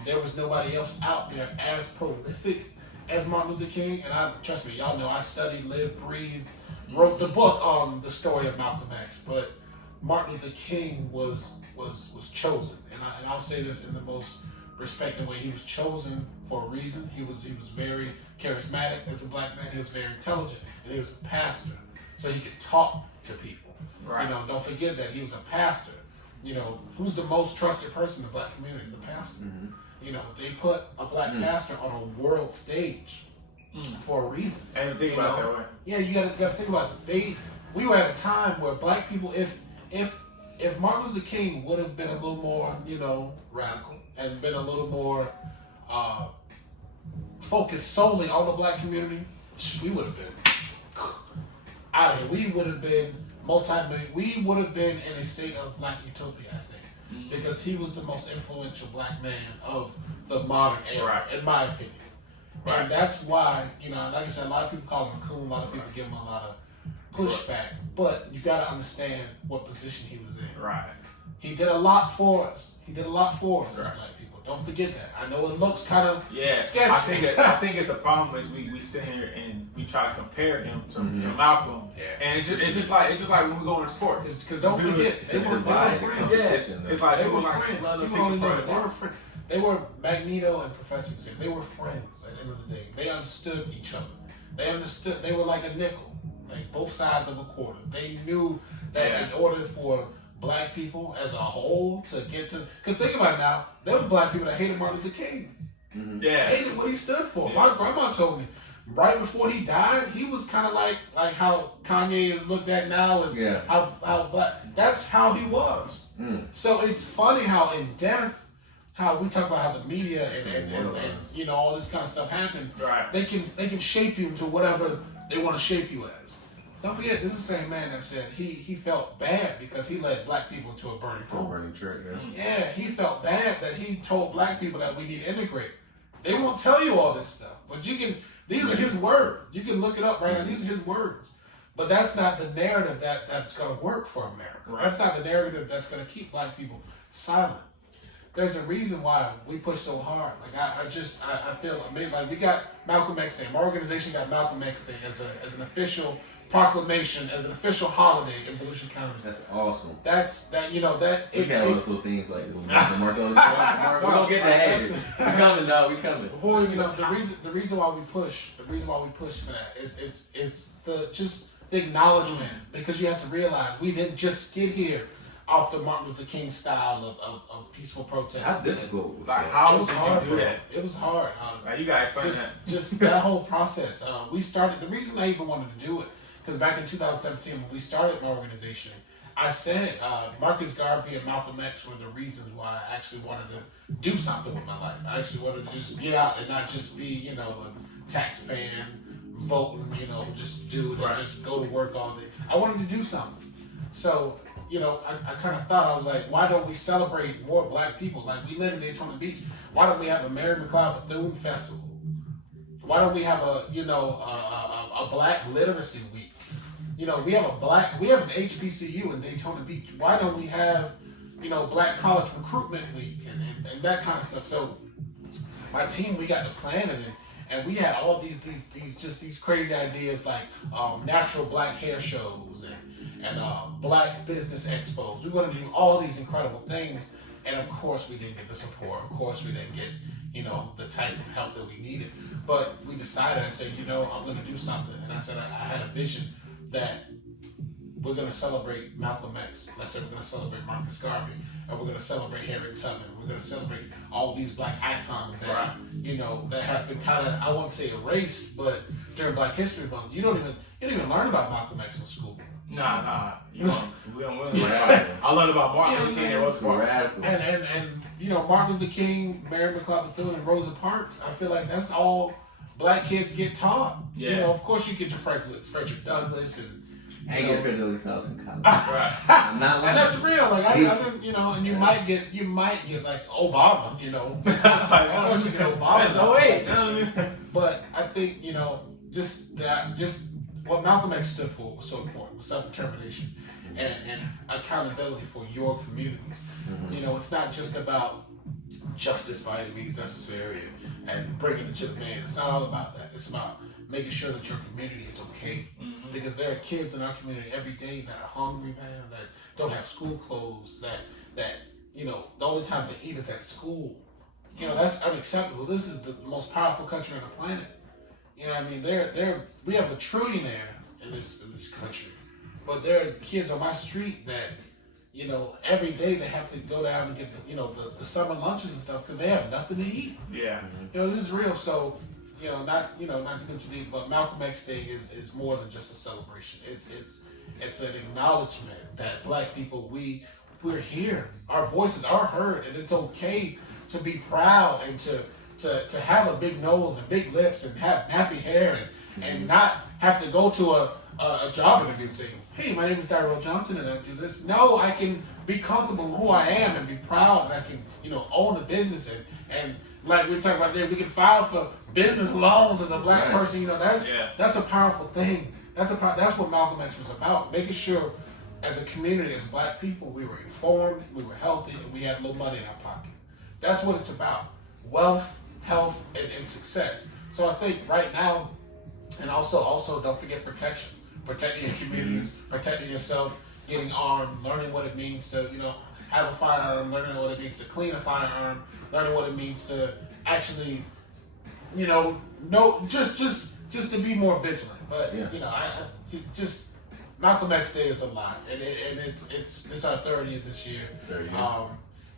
There was nobody else out there as prolific as Martin Luther King, and trust me, y'all know I studied, lived, breathed, wrote the book on the story of Malcolm X. But Martin Luther King was chosen, and I'll say this in the most respect the way he was chosen for a reason. He was very charismatic as a black man. He was very intelligent, and he was a pastor, so he could talk to people. Right. You know, don't forget that he was a pastor. You know, who's the most trusted person in the black community? The pastor. You know, they put a black pastor on a world stage for a reason. I didn't think about it that way. Yeah, you gotta think about it. We were at a time where black people, if Martin Luther King would have been a little more, you know, radical and been a little more focused solely on the black community, we would have been out of here. We would have been multi-million. We would have been in a state of black utopia, I think, because he was the most influential black man of the modern era, in my opinion. And that's why, you know, like I said, a lot of people call him a coon, a lot of people give him a lot of pushback, but you got to understand what position he was in. Right. He did a lot for us. He did a lot for us as black people. Don't forget that. I know it looks kind of sketchy. I think it's the problem is we sit here and we try to compare him to Malcolm, and it's just like when we go into sports. Because don't forget, they were friends. It's like they were friends. They were Magneto and Professor Xavier. They were friends at the end of the day. They understood each other. They were like a nickel, like both sides of a quarter. They knew that in order for black people as a whole to get to, because think about it now, there were black people that hated Martin Luther King. Hated what he stood for. My grandma told me right before he died, he was kind of like how Kanye is looked at now as how black. That's how he was. So it's funny how in death, how we talk about how the media and you know all this kind of stuff happens. Right. They can shape you into whatever they want to shape you as. Don't forget, this is the same man that said he felt bad because he led black people to a burning home. Burning church, Yeah, he felt bad that he told black people that we need to integrate. They won't tell you all this stuff, but these are his words. You can look it up right now. These are his words. But that's not the narrative that's going to work for America. Right. That's not the narrative that's going to keep black people silent. There's a reason why we push so hard. Like I feel amazing. Like we got Malcolm X Day. My organization got Malcolm X Day as an official proclamation, as an official holiday in Volusia County. That's awesome. You know that. We got other little things like Marco. We're gonna get that. We coming, dog. We coming. You know the reason why we push for that is the acknowledgement, because you have to realize we didn't just get here off the Martin Luther King style of peaceful protest. How difficult was like, that? how it was did hard you do that? It was hard. You guys explain that. Just that whole process. We started. The reason I even wanted to do it, because back in 2017 when we started my organization, I said Marcus Garvey and Malcolm X were the reasons why I actually wanted to do something with my life. I actually wanted to just get out and not just be, you know, a taxpaying, voting, you know, just dude and just go to work all day. I wanted to do something. So, you know, I kind of thought, I was like, why don't we celebrate more black people? Like, we live in Daytona Beach. Why don't we have a Mary McLeod Bethune Festival? Why don't we have a Black Literacy Week? You know, we have an HBCU in Daytona Beach. Why don't we have, you know, Black College Recruitment Week and that kind of stuff? So my team, we got to planning it, and we had all these crazy ideas like natural black hair shows and black business expos. We wanted to do all these incredible things, and of course we didn't get the support. Of course we didn't get, you know, the type of help that we needed. But we decided, I said, you know, I'm going to do something. And I said, I had a vision that we're going to celebrate Malcolm X. I said, we're going to celebrate Marcus Garvey. And we're going to celebrate Harriet Tubman. We're going to celebrate all these black icons that, you know, that have been kind of, I won't say erased, but during Black History Month, you don't even learn about Malcolm X in school. Nah. We don't learn about it. I learned about Martin Luther King. And you know, Martin Luther King, Mary McLeod Bethune, and Rosa Parks. I feel like that's all black kids get taught. Yeah. You know, of course you get your Frederick Douglass and. I ain't get Frederick Douglass in college. And that's real. Like I didn't, you know, and you might get like Obama. You know, of course you get Obama. That's 08. But I think, you know, just what Malcolm X stood for was so important: self-determination and accountability for your communities. You know, it's not just about justice by any means necessary and bringing it to the man. It's not all about that. It's about making sure that your community is okay. Because there are kids in our community every day that are hungry, man, that don't have school clothes, that you know, the only time they eat is at school. You know, that's unacceptable. This is the most powerful country on the planet. You know what I mean? We have a trillionaire in this country, but there are kids on my street that, you know, every day they have to go down and get the summer lunches and stuff because they have nothing to eat. Yeah. You know, this is real. So, not to go too deep, but Malcolm X Day is more than just a celebration. It's an acknowledgement that Black people, we're here. Our voices are heard, and it's okay to be proud and to have a big nose and big lips and have nappy hair and not have to go to a job interview and say, hey, my name is Darrell Johnson and I do this. No, I can be comfortable with who I am and be proud, and I can, own a business and like we talked about there, we can file for business loans as a Black person. That's a powerful thing. That's what Malcolm X was about, making sure as a community, as Black people, we were informed, we were healthy, and we had a little money in our pocket. That's what it's about. Wealth, health, and success. So I think right now, and also don't forget protection. Protecting your communities, protecting yourself, getting armed, learning what it means to, have a firearm, learning what it means to clean a firearm, learning what it means to actually, just to be more vigilant. But Malcolm X Day is a lot, and it's our 30th this year.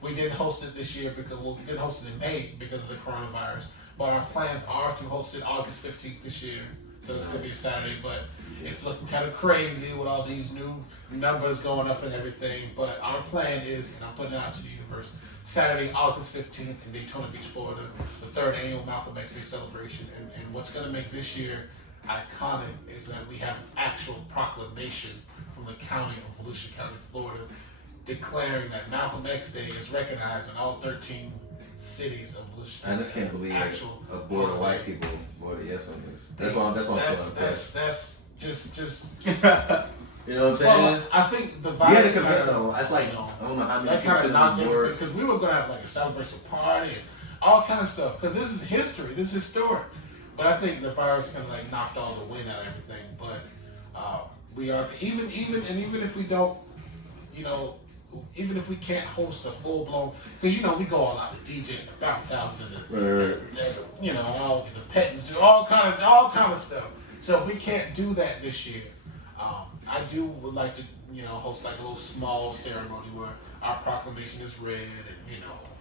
We didn't host it this year because we didn't host it in May because of the coronavirus. But our plans are to host it August 15th this year. So it's gonna be a Saturday, but it's looking kind of crazy with all these new numbers going up and everything. But our plan is, and I'm putting it out to the universe, Saturday, August 15th in Daytona Beach, Florida, the 3rd annual Malcolm X Day celebration. And what's gonna make this year iconic is that we have an actual proclamation from the county of Volusia County, Florida, declaring that Malcolm X Day is recognized in all 13 cities of Volusia County. I just can't believe a board of white people voted yes on this. That's why I'm That's just you know what I'm saying? Well, I think the virus. Yeah, because that's like I don't know how many that kind of knocked people everything, because we were gonna have like a celebration party and all kind of stuff, because this is history, this is historic. But I think the virus kind of like knocked all the wind out of everything. But we are even if we don't, even if we can't host a full blown, because we go all out, the DJ, the bounce house, and the all the petting zoo, all kind of stuff. So if we can't do that this year, I would like to host like a little small ceremony where our proclamation is read,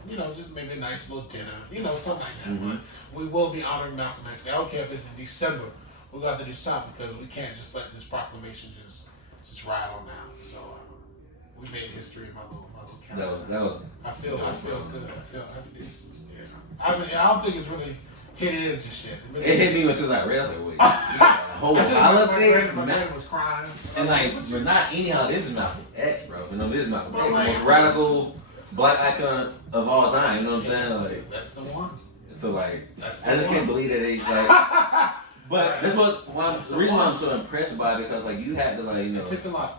and just maybe a nice little dinner, something like that. Mm-hmm. But we will be honoring Malcolm X Day. I don't care if it's in December. We're gonna have to do something, because we can't just let this proclamation just ride on now. So we made history in my little county. I feel good. I mean, I don't think it's really hit in just yet. It hit me when she was like, "Real?" Wait, whole holiday. My man was crying. And but not anyhow. This is Malcolm X, bro. This is Malcolm X, the most radical Black icon of all time. You know what I'm saying? That's the one. So I just can't believe that they But that's the reason why I'm so impressed by it, because you had to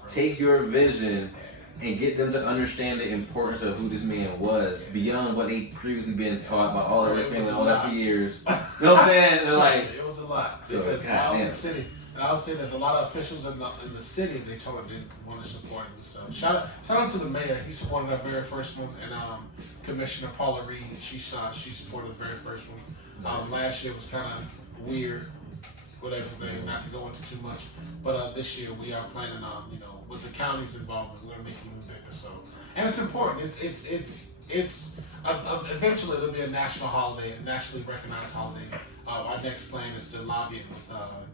take your vision and get them to understand the importance of who this man was beyond what they previously been taught by all their family all that for years. You know what I'm saying? It was a lot. So, because in the city, and I would say there's a lot of officials in the city they told them didn't want to support him. So shout out to the mayor. He supported our very first one, and Commissioner Paula Reed, she supported the very first one. Nice. Last year was kind of weird with everything, not to go into too much. But this year we are planning on, with the county's involvement, we're gonna make it even bigger. So, and it's important. It's eventually it'll be a national holiday, a nationally recognized holiday. Our next plan is to lobby with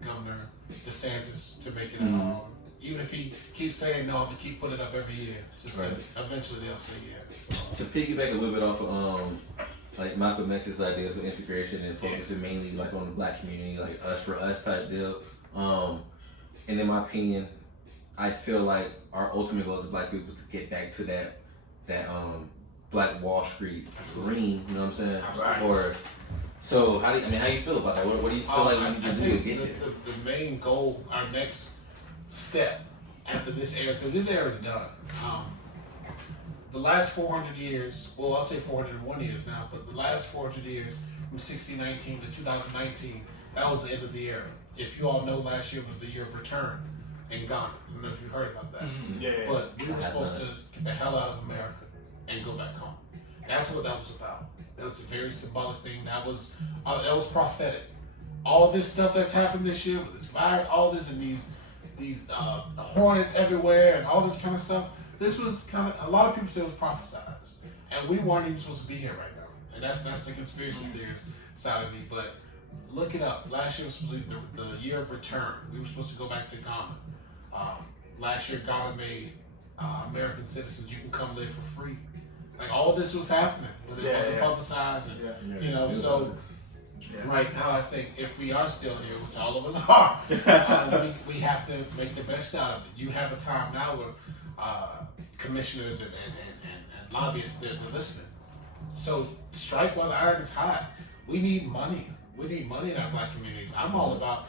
Governor DeSantis to make it. Even if he keeps saying no, I'm gonna keep putting it up every year. Just to eventually they'll say yeah. To piggyback a little bit off of Malcolm X's ideas of integration and focusing mainly on the Black community, us for us type deal. And in my opinion, I feel like our ultimate goal as Black people is to get back to that Black Wall Street dream. You know what I'm saying? Right. So how do you feel about that? What do you feel like we need to do to get there? The main goal, our next step after this era, because this era is done. The last 400 years, well, I'll say 401 years now, but the last 400 years, from 1619 to 2019, that was the end of the era. If you all know, last year was the year of return in Ghana. I don't know if you heard about that. Mm-hmm. Yeah. But we were supposed to get the hell out of America and go back home. That's what that was about. That was a very symbolic thing. That was prophetic. All this stuff that's happened this year with this virus, all this and these hornets everywhere and all this kind of stuff. This was kind of, a lot of people say it was prophesized, and we weren't even supposed to be here right now. And that's the conspiracy theorist side of me. But look it up. Last year was supposed to be the year of return. We were supposed to go back to Ghana. Last year, Ghana made American citizens, you can come live for free. Like, all this was happening, but it wasn't publicized. And, you know, so right now, I think if we are still here, which all of us are, we have to make the best out of it. You have a time now where commissioners and lobbyists, they're listening. So strike while the iron is hot. We need money. We need money in our black communities. I'm all about,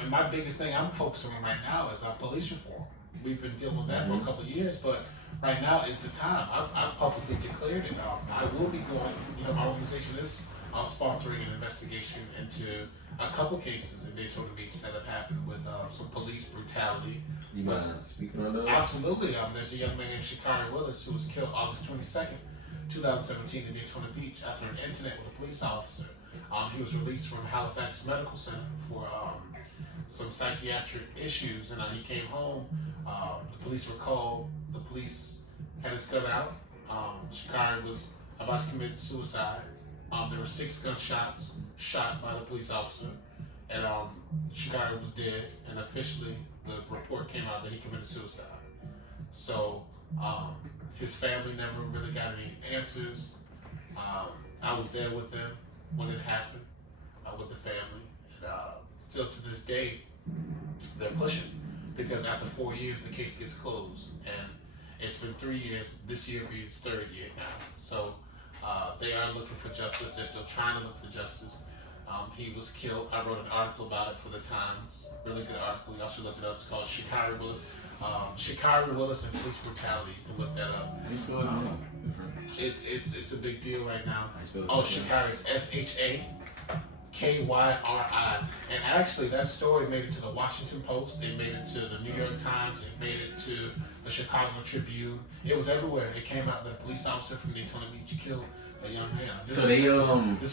and my biggest thing I'm focusing on right now is police reform. We've been dealing with that for a couple of years, but right now is the time. I've publicly declared it. I will be going, my organization is sponsoring an investigation into a couple cases in Daytona Beach that have happened with some police brutality. You mind speaking on those? Absolutely. There's a young man named Shikari Willis who was killed August 22nd, 2017 in Daytona Beach after an incident with a police officer. He was released from Halifax Medical Center for some psychiatric issues, and he came home. The police were called. The police had his gun out. Shikari was about to commit suicide. There were 6 gunshots shot by the police officer, and Shikari was dead. And officially, the report came out that he committed suicide. So his family never really got any answers. I was there with them when it happened, with the family, and still to this day, they're pushing, because after 4 years, the case gets closed, and it's been 3 years. This year will be its 3rd year now. So they are looking for justice. They're still trying to look for justice. He was killed. I wrote an article about it for the Times. Really good article. Y'all should look it up. It's called Shikari Willis. Shikari Willis and police brutality. You can look that up. How you spell his name? It's a big deal right now. Shikari is Shakari. And actually, that story made it to the Washington Post. It made it to the New York Times. It made it to the Chicago Tribune. It was everywhere. It came out that a police officer from Daytona Beach killed a young man. This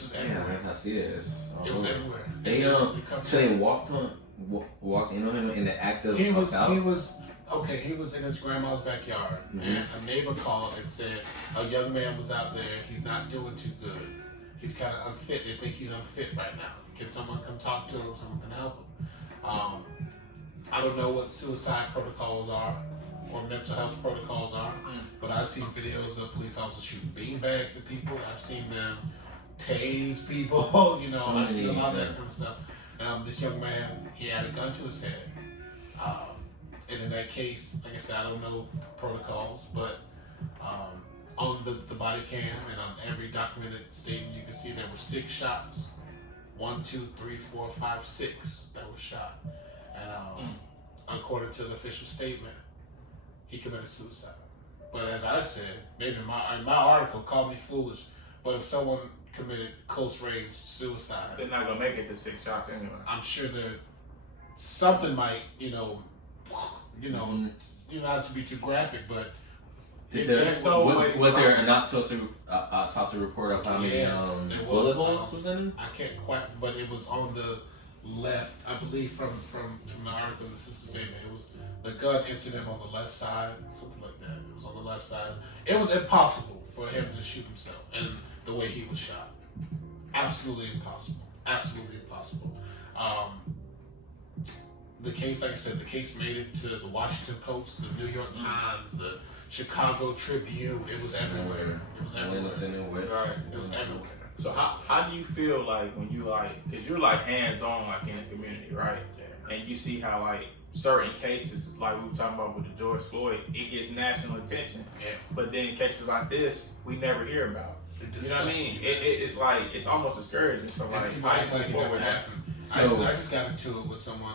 was everywhere. I see it. It was everywhere. They walked in on him in the act of he was in his grandma's backyard, and a neighbor called and said a young man was out there. He's not doing too good. He's kind of unfit. They think he's unfit right now. Can someone come talk to him? Someone can help him. I don't know what suicide protocols are or mental health protocols are, but I've seen videos of police officers shooting beanbags at people. I've seen them tase people. I've seen a lot of that kind of stuff. This young man, he had a gun to his head. And in that case, like I said, I don't know protocols, but on the body cam and on every documented statement, you can see there were 6 shots. 1, 2, 3, 4, 5, 6 that were shot. And according to the official statement, he committed suicide. But as I said, maybe in my article, called me foolish, but if someone committed close range suicide, they're not gonna make it to 6 shots anyway. I'm sure that something might, not to be too graphic, but was there an autopsy report of how many bullet holes was in? I can't quite, but it was on the left, I believe, from the article, the sister statement. It was the gun entered him on the left side, something like that. It was on the left side. It was impossible for him to shoot himself, and the way he was shot, absolutely impossible. Absolutely impossible. The case, like I said, the case made it to the Washington Post, the New York Times, the Chicago Tribune. It was everywhere. It was everywhere. It was everywhere. So how do you feel like when you because you're hands-on in the community, right? Yeah. And you see how certain cases, like we were talking about with the George Floyd, it gets national attention. Yeah. But then cases like this, we never hear about. You know what I mean? It's almost discouraging. So how do you forward that? I just got into it with someone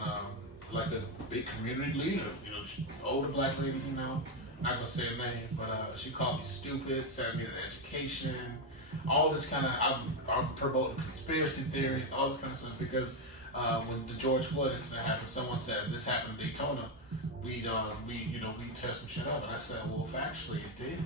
like a big community leader, older black lady, not gonna say her name, but she called me stupid, said I needed education, all this kind of, I'm promoting conspiracy theories, all this kind of stuff, because when the George Floyd incident happened, someone said this happened in Daytona, we tear some shit up, and I said, well, factually it did.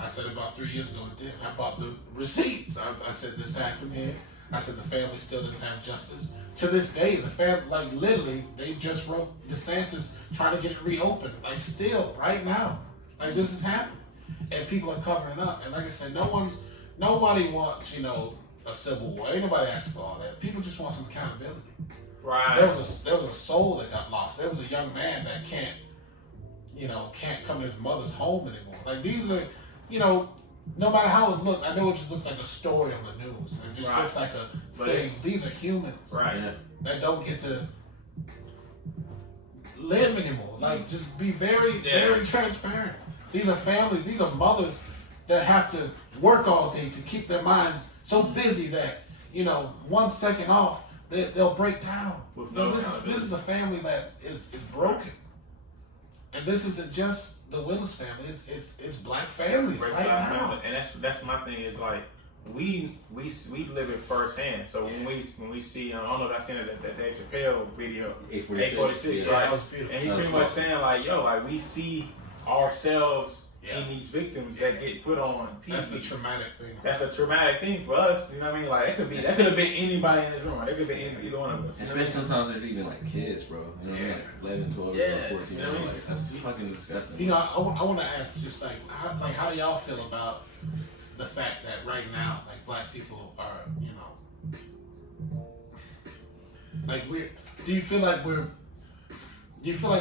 I said about 3 years ago. I bought the receipts. I said this happened here. I said the family still doesn't have justice. To this day, the family, like literally, they just wrote DeSantis trying to get it reopened. Like still, right now, like this is happening, and people are covering it up. And like I said, nobody wants a civil war. Ain't nobody asking for all that. People just want some accountability. Right. There was a soul that got lost. There was a young man that can't come to his mother's home anymore. Like these are, no matter how it looks, I know it just looks like a story on the news. It just looks like a thing. These are humans that don't get to live anymore. Like just be very, very transparent. These are families, these are mothers that have to work all day to keep their minds so busy that, 1 second off, they'll break down. This is a family that is broken. And this isn't just the Willis family, it's black families right now. And that's my thing is like we live it firsthand. So when we see I don't know if I've seen that Dave Chappelle video 846, right? And he's pretty much saying like we see ourselves in these victims that get put on TV. That's the traumatic thing. That's a traumatic thing for us. You know what I mean? Like that could have been anybody in this room. Right? It could have been either one of us. Especially sometimes there's even like kids, bro. Like 11, 12, 14. Like that's fucking disgusting. I want to ask, just how do y'all feel about the fact that right now, like black people are, do you feel like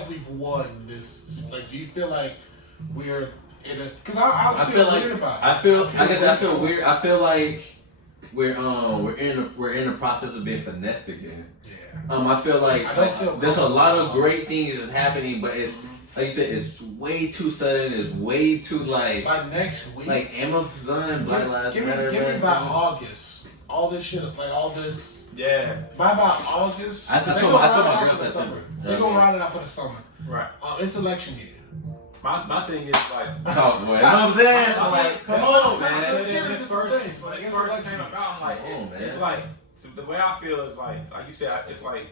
we've won this? Like, do you feel like we're in a? Because I feel weird about it. I feel weird. I feel like we're in the process of being finessed again. Yeah. I feel like there's a lot of great things that's happening, but it's like you said, it's way too sudden. It's way too like. By next week, like Amazon, Black Lives Matter. Give me by August. All this shit, like all this. Yeah. By about August. I told my girl September. They're gonna ride it out for the summer. Right. It's election year. My thing is like talk, boy. You know what I'm saying? I'm like, come on, man. This first came about, I'm like, it's like the way I feel is like you said, it's like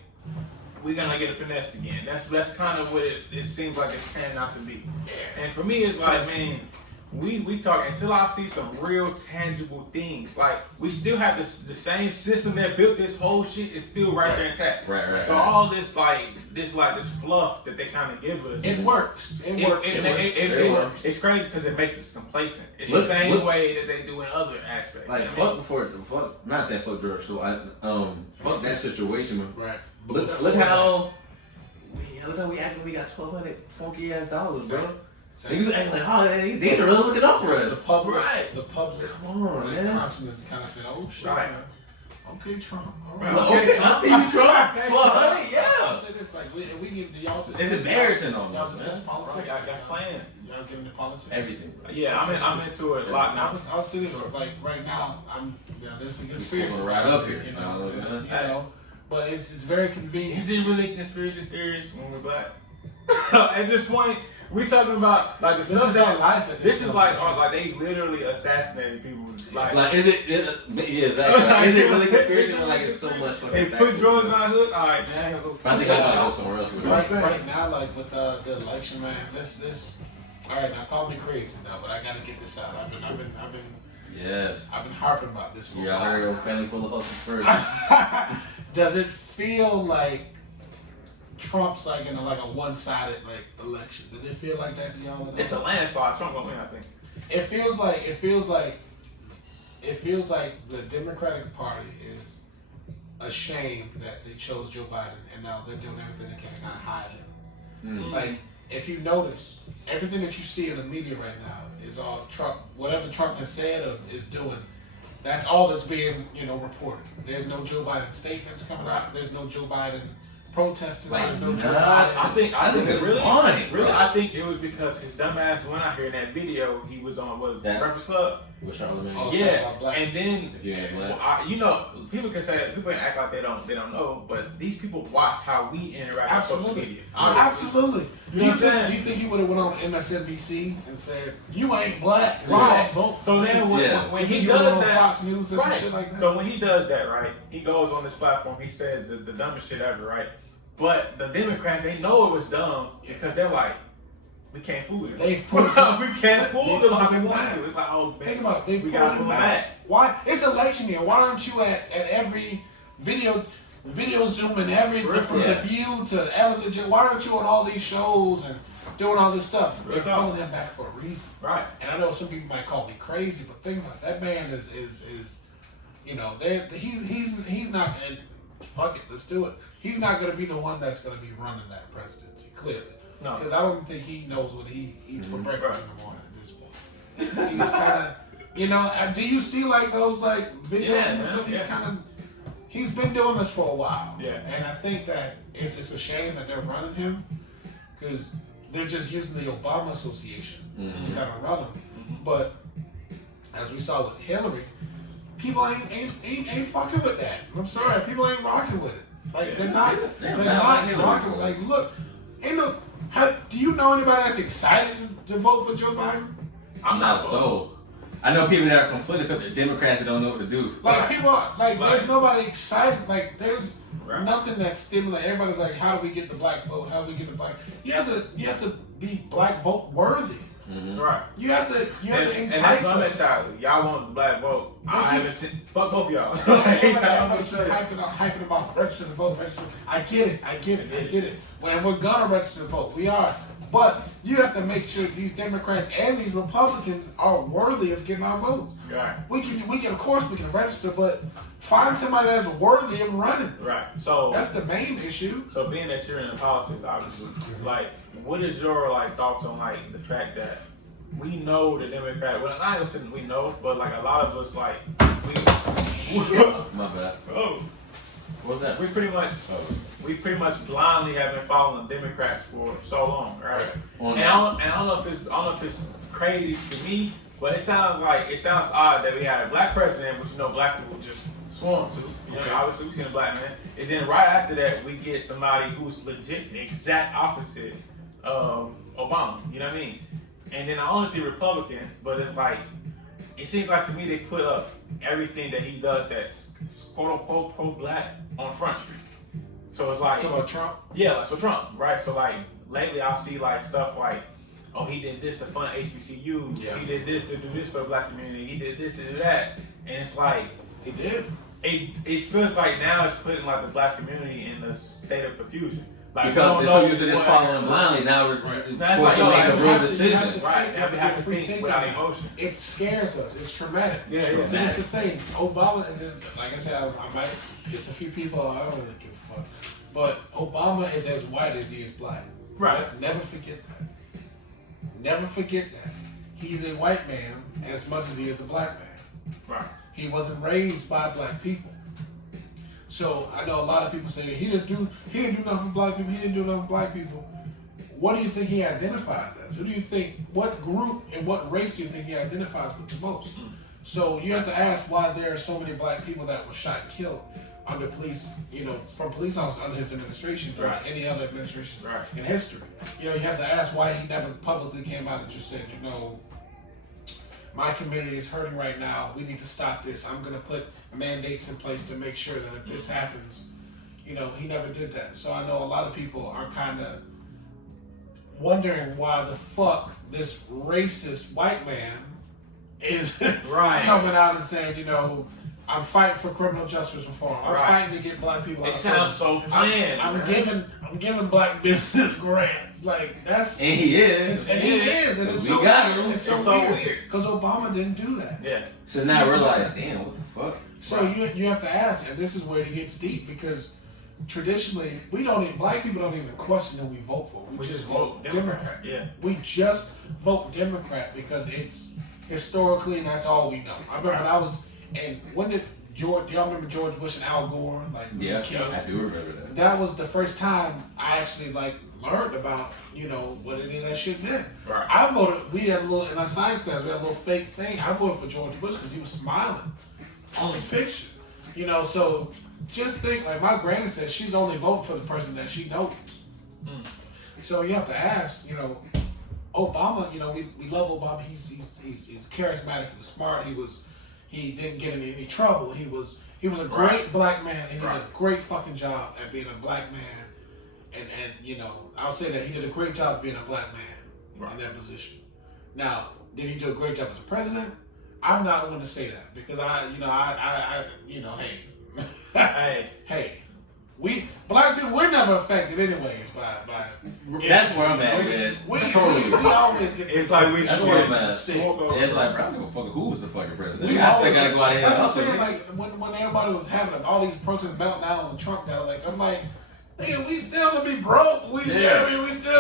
we're gonna get a finesse again. That's kind of what it seems like it's panning out to be. And for me, it's like, man, we talk until I see some real tangible things. Like we still have the same system that built this whole shit is still right there intact. Right. So all this fluff that they kind of give us, it works. It works. It's crazy because it makes us complacent. It's the same way that they do in other aspects. Like fuck. Not saying fuck George. So fuck that situation. Right. Look how we acting. We got $1,200 funky ass dollars, bro. Niggas acting like, these are really looking up for us. The public, come on, man. Consciousness kind of said, oh shit, right. Man. Okay, Trump. All right. Okay, I see you, Trump. 1,200, yeah. I'll say this, like, we need y'all. It's embarrassing on y'all us, discuss man. politics. Y'all got plans. Y'all getting into politics. Everything. Bro. Yeah, I'm into it a lot now. I'll say this, like right now, this is a conspiracy. Right up here, but it's very convenient. Is it really conspiracy theories when we're black? At this point, we talking about like the stuff that this is like they literally assassinated people. Like is it? Yeah, exactly. Is it really conspiracy? Like it's so much. They put drugs on our hook. All right, man. I think I gotta go somewhere else with it. Right now, like with the election, man. This. All right, now call me crazy now, but I gotta get this out. I've been harping about this for a while. You're a family full of hustlers first. Does it feel like Trump's like in a one-sided election? Does it feel like that to y'all? It's a landslide. Trump gonna win, I think. It feels like the Democratic Party is ashamed that they chose Joe Biden, and now they're doing everything they can to kind of hide it. Like if you notice, everything that you see in the media right now is all Trump. Whatever Trump has said or is doing, that's all that's being reported. There's no Joe Biden statements coming out. There's no Joe Biden protesting. There's no Joe Biden. I think I think it was because his dumb ass went out here in that video. He was on Breakfast Club. With Charlamagne. Oh, yeah, and then if you ain't black. people can act like they don't know, but these people watch how we interact on social media. Absolutely. Do you think he would have went on MSNBC and said, "You ain't black, right?" So then when he does that, Fox News and shit like that. So when he does that, right, he goes on this platform. He says the dumbest shit ever, right? But the Democrats, they know it was dumb because they're like, we can't fool them. They've put we can't fool them like we want to. It's like, oh, think about it. we gotta put them back. Why? It's election year. Why aren't you at every video Zoom and every from The View to Ellen DeGeneres? Why aren't you on all these shows and doing all this stuff? They're pulling him back for a reason. Right. And I know some people might call me crazy, but think about it. That man is you know, he's not, and fuck it, let's do it. He's not going to be the one that's going to be running that presidency, clearly. No. Because I don't think he knows what he eats for breakfast in the morning at this point. He's kind of, you know, do you see like those like videos and stuff? He's kind of, he's been doing this for a while. Yeah. And I think that it's a shame that they're running him because they're just using the Obama Association to kind of run him. But as we saw with Hillary, people ain't fucking with that. I'm sorry, people ain't rocking with it. Like they're not rocking with it. Like look, do you know anybody that's excited to vote for Joe Biden? I'm not so. I know people that are conflicted because they're Democrats that don't know what to do. Like people are, like there's nobody excited. Like there's nothing that's stimulating. Everybody's like, how do we get the black vote? How do we get the black? You have to be black vote worthy. Mm-hmm. Right. You have to entice and that's my mentality. Y'all want the black vote. I haven't seen fuck both of y'all. Everybody keep hyping about register to vote, I get it. When we're gonna register to vote, we are. But you have to make sure these Democrats and these Republicans are worthy of getting our votes. Right. We can of course we can register, but find somebody that's worthy of running. Right. So that's the main issue. So being that you're in the politics, obviously, like, what is your thoughts on the fact that we know the Democrat? Well, not even saying we know, but a lot of us my bad. Oh. What was that? We pretty much blindly have been following Democrats for so long, right? And I don't know if it's crazy to me, but it sounds odd that we had a black president, which black people just swarm to. Obviously we've seen a black man, and then right after that we get somebody who's legit the exact opposite of Obama. You know what I mean? And then I only see Republican, but it's it seems like to me they put up everything that he does that's quote unquote pro-black on Front Street. So it's like, so about Trump? Yeah, that's for Trump, right? So lately I'll see stuff oh, he did this to fund HBCU. Yeah. He did this to do this for the black community. He did this to do that, and it's he did. It feels like now it's putting the black community in a state of confusion. Because they're so used to just following blindly, now we're forced to make a real decision. Right, you have to think without emotion. It scares us. It's traumatic. Yeah, so that's the thing. Obama, and like I said, I might, there's a few people, I don't really give a fuck. But Obama is as white as he is black. Right. Never forget that. Never forget that. He's a white man as much as he is a black man. Right. He wasn't raised by black people. So I know a lot of people say he didn't do nothing for black people. He didn't do nothing for black people. What do you think he identifies as? Who do you think? What group and what race do you think he identifies with the most? So you have to ask why there are so many black people that were shot and killed under police, from police officers under his administration or any other administration in history. You have to ask why he never publicly came out and just said, my community is hurting right now. We need to stop this. I'm going to put mandates in place to make sure that if this happens, he never did that. So I know a lot of people are kind of wondering why the fuck this racist white man is coming out and saying, I'm fighting for criminal justice reform. I'm fighting to get black people out of prison. It sounds so bland. I'm giving black business grants. That's and he is. And he is. And it's so weird. It's so weird. Because Obama didn't do that. Yeah. So now we're like, damn, what the fuck? So you have to ask, and this is where it gets deep, because traditionally black people don't even question who we vote for. We just vote Democrat. Yeah. We just vote Democrat because it's historically that's all we know. I remember when I was, and when did y'all remember George Bush and Al Gore? Yeah, I do remember that. That was the first time I actually learned about, what any of that shit meant. Right. I voted, we had a little, in our science class, we had a little fake thing. I voted for George Bush because he was smiling on his picture. So just think, my granny said she's only voting for the person that she knows. So you have to ask, Obama, we love Obama. He's charismatic, he was smart, he didn't get in any trouble. He was a great black man, and he did a great fucking job at being a black man. And I'll say that he did a great job being a black man. in that position. Now, did he do a great job as a president? I'm not going to say that because hey, we black people, we're never affected anyways by that's where I'm at, man. We always get. It's like we that's should where I'm at. It's like, bro, I don't give a fuck who's the fucking president. I still gotta go out here. That's what I'm saying. Like when everybody was having all these protests melting down and Trump got like, I'm like, nigga, we still gonna be broke. We still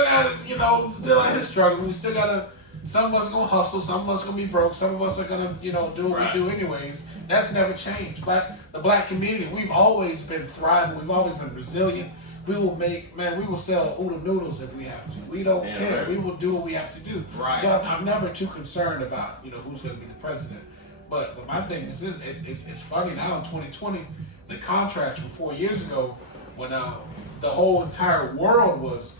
gotta, still out here struggling. We still gotta. Some of us gonna hustle. Some of us gonna be broke. Some of us are gonna, do what we do anyways. That's never changed. The black community, we've always been thriving. We've always been resilient. We will sell oodle noodles if we have to. We don't care. Right. We will do what we have to do. Right. So I'm never too concerned about, who's going to be the president. But my thing is this, it's funny now in 2020, the contrast from 4 years ago when the whole entire world was,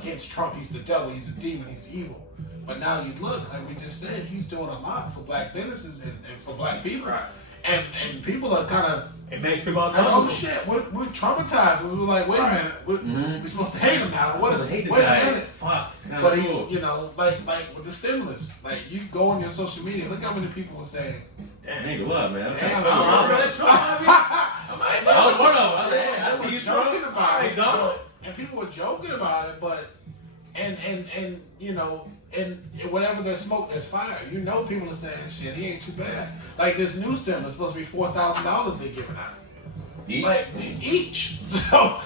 against Trump. He's the devil, he's a demon, he's evil. But now you look, like we just said, he's doing a lot for black businesses and for black people. Right. And people are kind of... It makes people uncomfortable. Oh shit, we're traumatized. We were like, wait a minute, we're supposed to hate him now. Wait a minute. Fuck. But he, like with the stimulus, like you go on your social media, look how many people were saying, damn, nigga, what up, man? Damn, I was one of them. I see you joking about it. Hey, and people were joking about it, but and whatever there's smoke, there's fire. People are saying, shit, he ain't too bad. Like this new stimulus is supposed to be $4,000 they're giving out. Each? Like, each. So,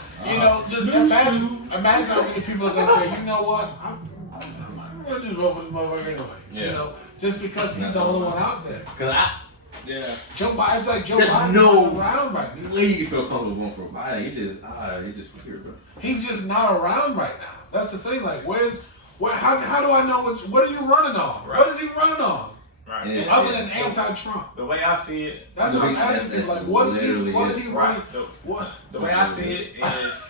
just imagine how many people are going to say, you know what, I'm going to do vote for this motherfucker anyway. Yeah. Just because he's the only one out there. Joe Biden's like Joe Biden's not around right now. Way you can feel comfortable going for Biden. You just weird, bro. He's just not around right now. That's the thing. Like, how do I know what are you running on? Right. What is he running on? Right. Other than anti-Trump. The way I see it, that's what I'm asking people. Like, what is he running? The way I see it is,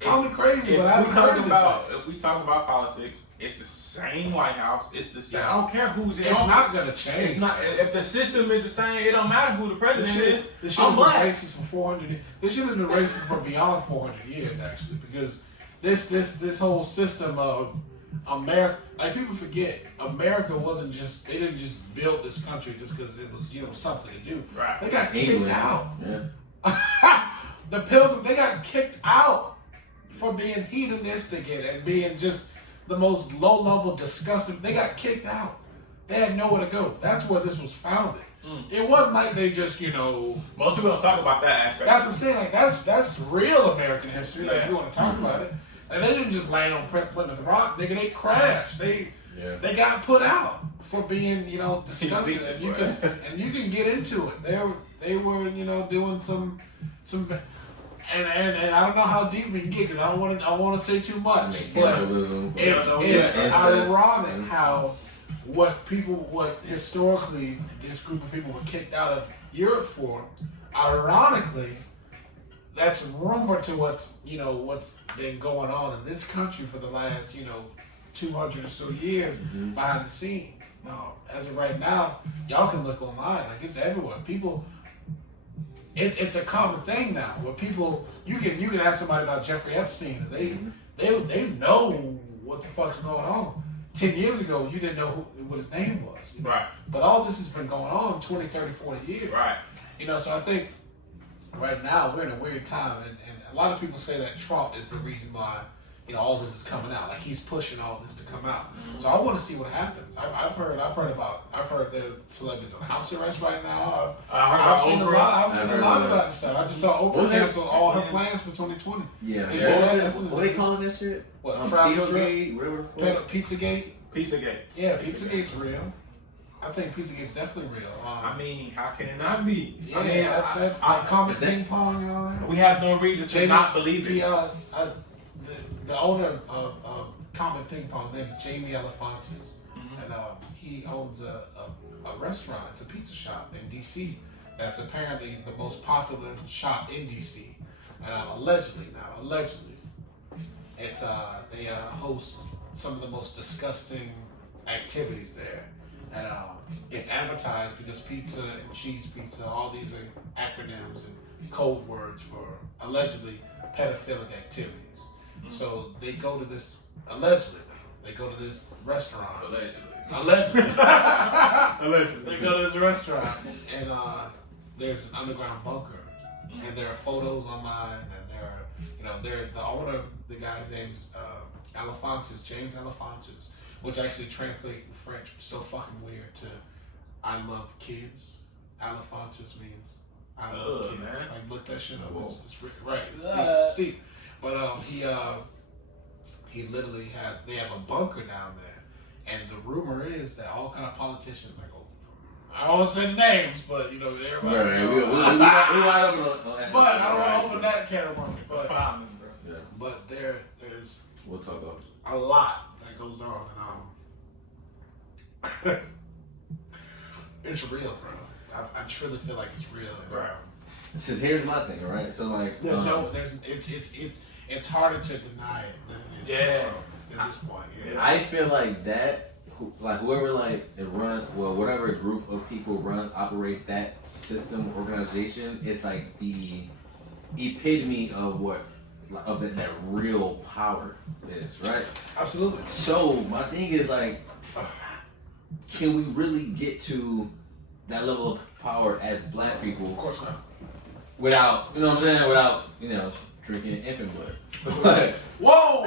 call me crazy, but if we talk about politics, it's the same White House. It's the same. I don't care who's in office. It's not gonna change. It's not. If the system is the same, it don't matter who the president is. This shit has been racist for 400 years. This shit has been racist for beyond 400 years, actually, because this whole system of America, like people forget, America they didn't just build this country just because it was something to do. Right. They got kicked out. Yeah. The Pilgrims, they got kicked out for being hedonistic and being just the most low-level, disgusting. They got kicked out. They had nowhere to go. That's where this was founded. It wasn't like they just, Most people don't talk about that aspect. That's what I'm saying. Like that's real American history. Like you want to talk about it. And they didn't just land on Plymouth Rock, nigga. They crashed. They got put out for being, disgusting. And you can get into it. They were, doing some, and I don't know how deep we can get because I don't want to say too much. But it's ironic how what historically this group of people were kicked out of Europe for, ironically, that's rumored to what's been going on in this country for the last 200 or so years behind the scenes. Now, as of right now, y'all can look online, like it's everywhere. People, it's a common thing now where people you can ask somebody about Jeffrey Epstein, and they know what the fuck's going on. 10 years ago, you didn't know what his name was. Right. But all this has been going on 20, 30, 40 years. Right. So I think right now we're in a weird time, and a lot of people say that Trump is the reason why all this is coming out. Like he's pushing all this to come out. So I want to see what happens. I've heard that celebrities on house arrest right now. I've seen a lot about this stuff. I just saw Oprah cancel all her plans for 2020. Yeah. What they calling that shit? What? Pizzagate. Pizzagate. Yeah, Pizzagate's real. I think Pizzagate's definitely real. How can it not be? Yeah, that's like Comet Ping Pong and all that. We have no reason to not believe it. The owner of Comet Ping Pong, his name is Jamie Elefantis, and he owns a restaurant. It's a pizza shop in D.C. That's apparently the most popular shop in D.C. And allegedly, it's they host some of the most disgusting activities there. And it's advertised because pizza and cheese pizza, all these are acronyms and code words for allegedly pedophilic activities. So they go to this, allegedly, They go to this restaurant. Allegedly. They go to this restaurant, and there's an underground bunker, and there are photos online, and they're the owner, the guy's name's James Alefantis, which actually translates in French, which is so fucking weird to I love kids. Alefantis means I love kids. Man. Like, look that shit up. It's right. It's deep. But he literally they have a bunker down there, and the rumor is that all kind of politicians, like, I don't want to say names, but everybody. Right, we might but I don't want to open that can of worms. But bro. Yeah. But there's We'll talk about a lot that goes on, and it's real, bro. I truly feel like it's real. And, Right. So here's my thing, all right? So like, it's harder to deny it than it is at this point. Yeah. I feel like that, like whoever it runs, whatever group of people operates that system organization, is like the epitome of that real power is, right? Absolutely. So my thing is like, can we really get to that level of power as black people? Of course not. Without, drinking infant blood. Whoa!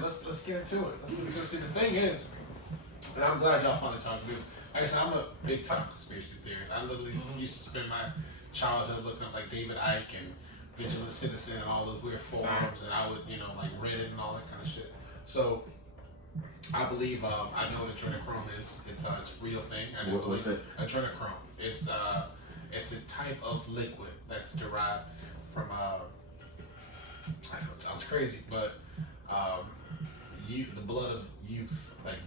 Let's get into it. See, the thing is, and I'm glad y'all finally talked about this. Like I said, I'm a big time conspiracy theorist. I literally used to spend my childhood looking up like David Icke and Vigilant Citizen and all those weird forums, and I would, like Reddit and all that kind of shit. So I believe I know what adrenochrome is. It's a real thing. I do believe it. Adrenochrome. It's a type of liquid that's derived from I know it sounds crazy, but the blood of youth, like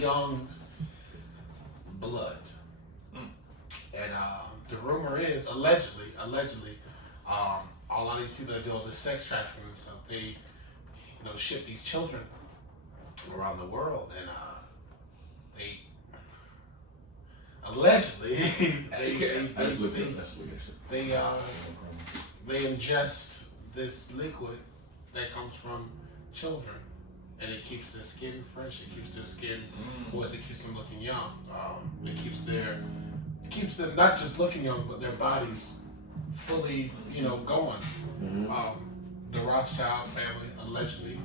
young blood. And the rumor is allegedly, a lot of these people that do all this sex trafficking and stuff, they ship these children around the world, and they allegedly they ingest this liquid that comes from children, and it keeps their skin fresh. It keeps their skin moist. It keeps them looking young. It keeps them not just looking young, but their bodies fully, going. The Rothschild family, allegedly,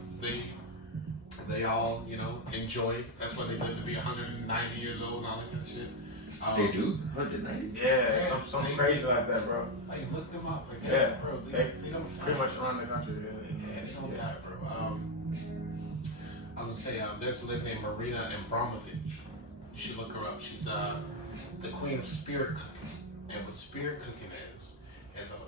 they all, enjoy it. That's why they live to be 190 years old and all that kind of shit. They do? 190? Yeah, something crazy like that, bro. Like, look them up. Like, yeah, bro, they don't pretty much around the country. Yeah, they don't die, bro. I was gonna say, there's a lady named Marina Abramovich. You should look her up. She's the queen of spirit cooking. And what spirit cooking is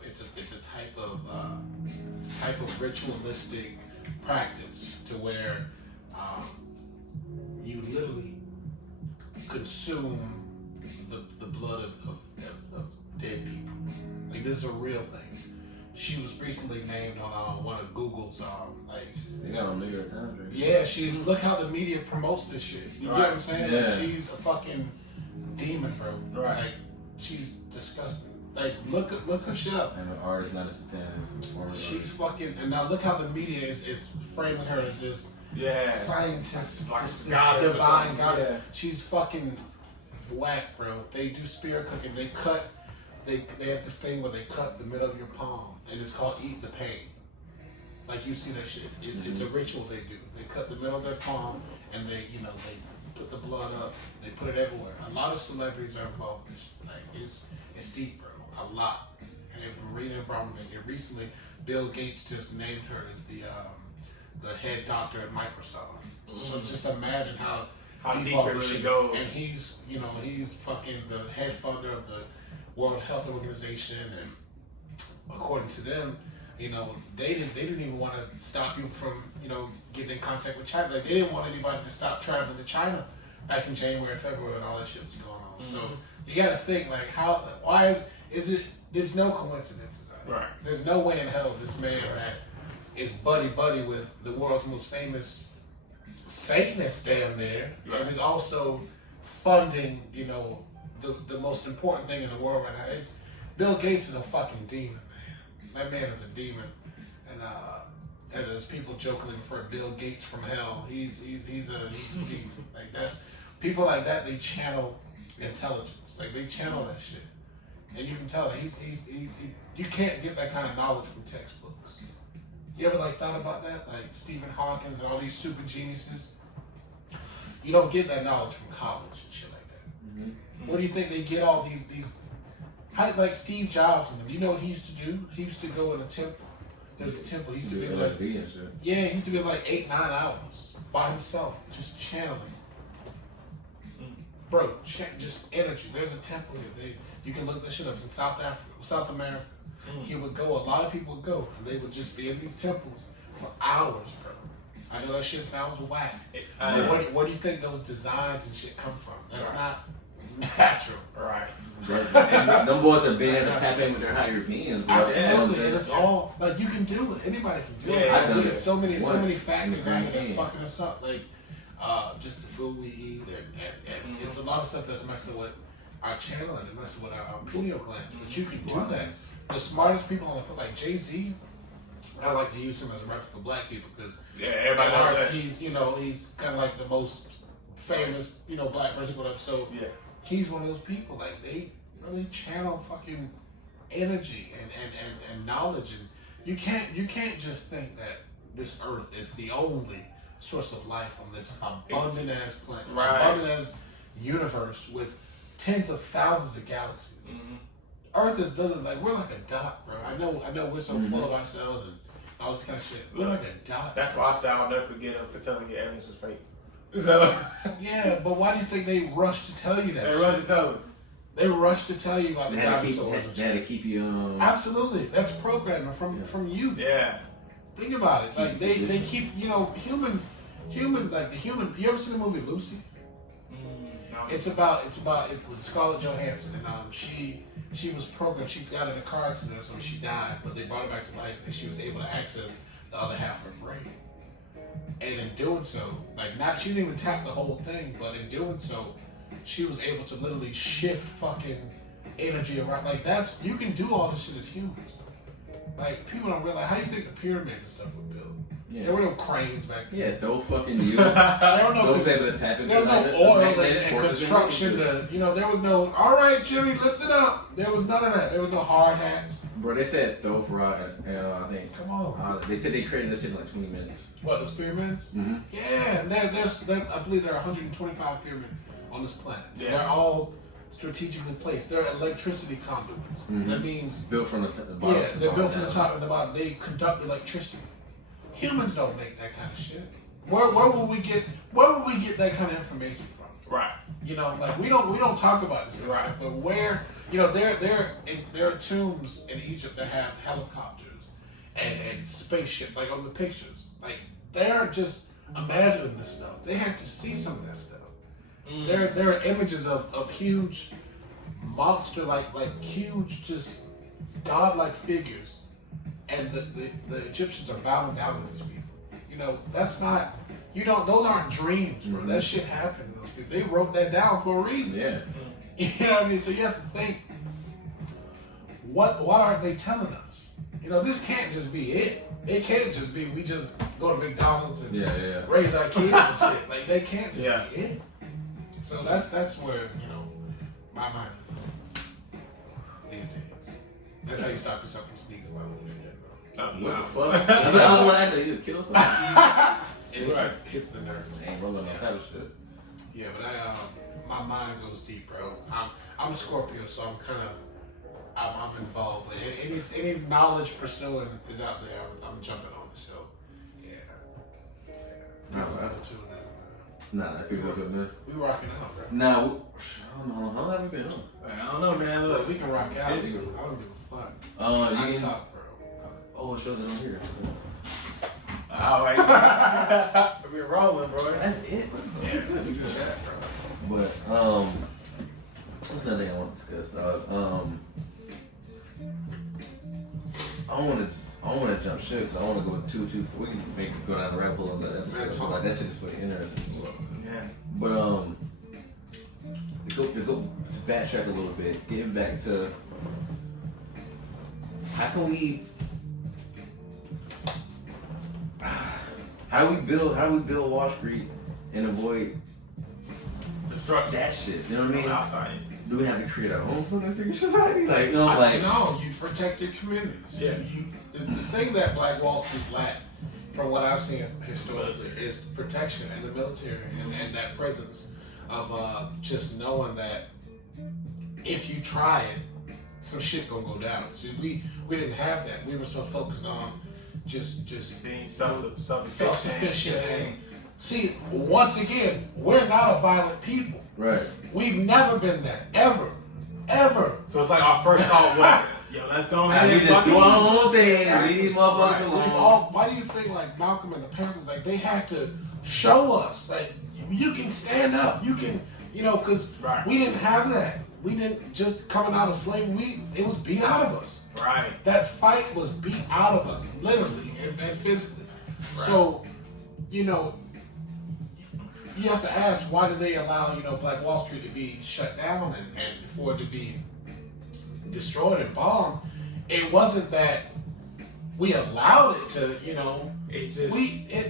it's a type of ritualistic practice to where you literally consume the blood of dead people. Like, this is a real thing. She was recently named on one of Google's They got on New York Times, right? Yeah, look how the media promotes this shit. You get what I'm saying? Yeah. Like, she's a fucking demon, bro. Right. Like, she's disgusting. Like, look her shit up. And an artist, not a satanic performer. She's fucking, and now look how the media is framing her as this scientist, like this goddess divine goddess. Yeah. She's fucking whack, bro. They do spirit cooking. They have this thing where they cut the middle of your palm, and it's called eat the pain. Like, you see that shit. It's a ritual they do. They cut the middle of their palm, and they put the blood up. They put it everywhere. A lot of celebrities are involved in this shit. Like, it's deep, bro. A lot. And Marina Abramovich, and recently, Bill Gates just named her as the head doctor at Microsoft. So just imagine how deep it really goes. And he's fucking the head funder of the World Health Organization, and according to them, they didn't even want to stop you from, getting in contact with China. Like, they didn't want anybody to stop traveling to China back in January, February, and all that shit was going on. So you got to think, like, why is it? There's no coincidences. Right. There's no way in hell this man that is buddy with the world's most famous Satanist damn near, and is also funding, the most important thing in the world right now. Bill Gates is a fucking demon, man. That man is a demon, and as people jokingly refer to Bill Gates from hell. He's like that's people like that. They channel intelligence. Like they channel that shit, and you can tell that you can't get that kind of knowledge from textbooks. You ever like thought about that? Like Stephen Hawking and all these super geniuses. You don't get that knowledge from college and shit like that. Mm-hmm. Where do you think they get all these? How, like Steve Jobs and them. You know what he used to do? He used to go in a temple. There's a temple. He used to be like, yeah, he used to be like 8-9 hours by himself, just channeling. Bro, just energy. There's a temple here. You can look this shit up. It's in South America. He would go. A lot of people would go, and they would just be in these temples for hours, bro. I know that shit sounds whack. Where do you think those designs and shit come from? That's not natural. Right. Them boys are being able to tap in with their higher beings. Absolutely, and it's all like you can do it. Anybody can do it. I've done it. So many factors out there that's fucking us up. Like just the food we eat, and it's a lot of stuff that's messing with our channeling and messing with our pineal glands. But you can do that. The smartest people on the planet, like Jay-Z, I like to use him as a reference for black people because everybody knows that. He's kind of like the most famous black person, whatever. So he's one of those people. Like they really channel fucking energy and knowledge, and you can't just think that this earth is the only source of life on this abundant ass planet, abundant ass universe with tens of thousands of galaxies. Mm-hmm. Earth is literally like we're like a dot, bro. I know we're so full of ourselves and all this kind of shit. We're like a dot. That's why I said I'll never forget for telling you aliens was fake. So yeah, but why do you think they rush to tell you that? They rush to tell us. They rush to tell you about the dinosaurs. They had to keep you Absolutely, that's programming from youth. Yeah. Think about it. Like they keep human like the human. You ever seen the movie Lucy? No. It's with Scarlett Johansson and she was programmed. She got in a car accident, so she died. But they brought her back to life, and she was able to access the other half of her brain. And in doing so, she didn't even tap the whole thing, but in doing so, she was able to literally shift fucking energy around. Like you can do all this shit as humans. Like people don't realize how you think the pyramid and stuff were built. Yeah. There were no cranes back then. Yeah, no fucking use. Those able to tap into. There was no oil and construction. There was no. All right, Jimmy, lift it up. There was none of that. There was no hard hats. Bro, they said throw for and I think. Come on. They said they created this shit in like 20 minutes. What, those pyramids? Mm-hmm. Yeah, and I believe there are 125 pyramids on this planet. Yeah. They're all strategically placed. They're electricity conduits. Mm-hmm. That means built from the bottom. Yeah, they're built from the top and the bottom. They conduct electricity. Humans don't make that kind of shit. Where would we get that kind of information from? Right. We don't talk about this kind of stuff, but where there are tombs in Egypt that have helicopters and spaceships, like on the pictures. Like they aren't just imagining this stuff. They have to see some of that stuff. Mm. There are images of huge monster like huge just godlike figures. And the Egyptians are bowing down to these people. That's not, those aren't dreams, bro. Mm-hmm. That shit happened to those people. They wrote that down for a reason. Yeah. You know what I mean? So you have to think, what aren't they telling us? This can't just be it. It can't just be we just go to McDonald's and raise our kids and shit. Like, they can't just be it. So that's where, my mind is these days. That's how you stop yourself from sneezing while you're doing that. What the fuck? I was gonna ask you just kill somebody. It hits the nerves. Ain't rolling no type of shit. Yeah, but my mind goes deep, bro. I'm a Scorpio, so I'm involved. Any knowledge pursuing is out there. I'm jumping on the show. Yeah. People good, man. We rocking out, bro. Nah, I don't know. How long have we been on? I don't know, man. Look, we can rock out. I don't give a fuck. You can talk, bro. Oh, it shows it on here. All right. We're rolling, bro. That's it. Yeah, we good chat, bro. But what's another thing I want to discuss, dog? I want to jump shit because I want to go 2-2. We can go down the rabbit hole on that episode. Like that shit is pretty interesting. Yeah. But to go backtrack a little bit, getting back to how can we How do we build Wall Street and avoid destruction? That shit. You know what I mean? Outside. Do we have to create our own fucking secret society? Like, you know, like no, you protect your communities. Yeah. The thing that Black Wall Street lacked, from what I've seen historically, is protection and the military and that presence of just knowing that if you try it, some shit gonna go down. See, we didn't have that. We were so focused on just being self-sufficient. And see, once again, we're not a violent people. right. We've never been that, ever. So it's like our first thought was, yo, let's go ahead We and just do our fucking own thing. Leave these motherfuckers alone. Why do you think like Malcolm and the Panthers, like they had to show us, like you can stand up, you can, because Right. we didn't have that. We didn't just coming out of slavery. It was beat out of us. right. That fight was beat out of us, literally and physically. Right. So, you have to ask, why did they allow, Black Wall Street to be shut down and for it to be destroyed and bombed? It wasn't that we allowed it to, It's just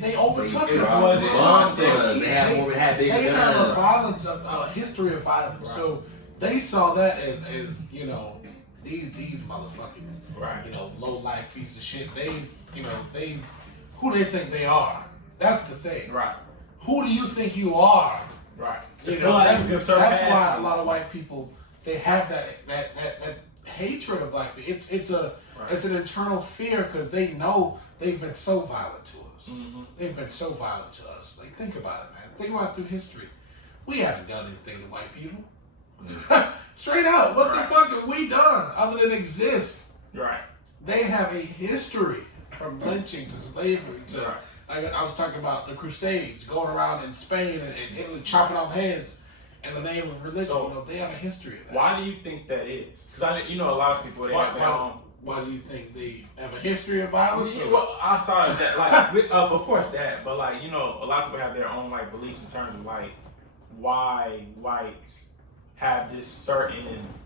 they overtook It us. wasn't They had bigger They have a guns. violence, a history of violence. Right. So they saw that as these motherfucking, right. low life pieces of shit. Who they think they are. That's the thing. Right. Who do you think you are? Right. That's why a lot of white people, they have that hatred of black people. It's an internal fear because they know they've been so violent to us. Mm-hmm. They've been so violent to us. Like, think about it, man. Think about it through history. We haven't done anything to white people. Straight up, what the fuck have we done other than exist? Right. They have a history from lynching to slavery to, Right. like I was talking about the Crusades, going around in Spain and Italy chopping off heads in the name of religion. So, they have a history of that. Why do you think that is? Because a lot of people, they have their own. Why do you think they have a history of violence? Yeah, well, outside of that, like, of course that, but like, a lot of people have their own like beliefs in terms of like why whites have this certain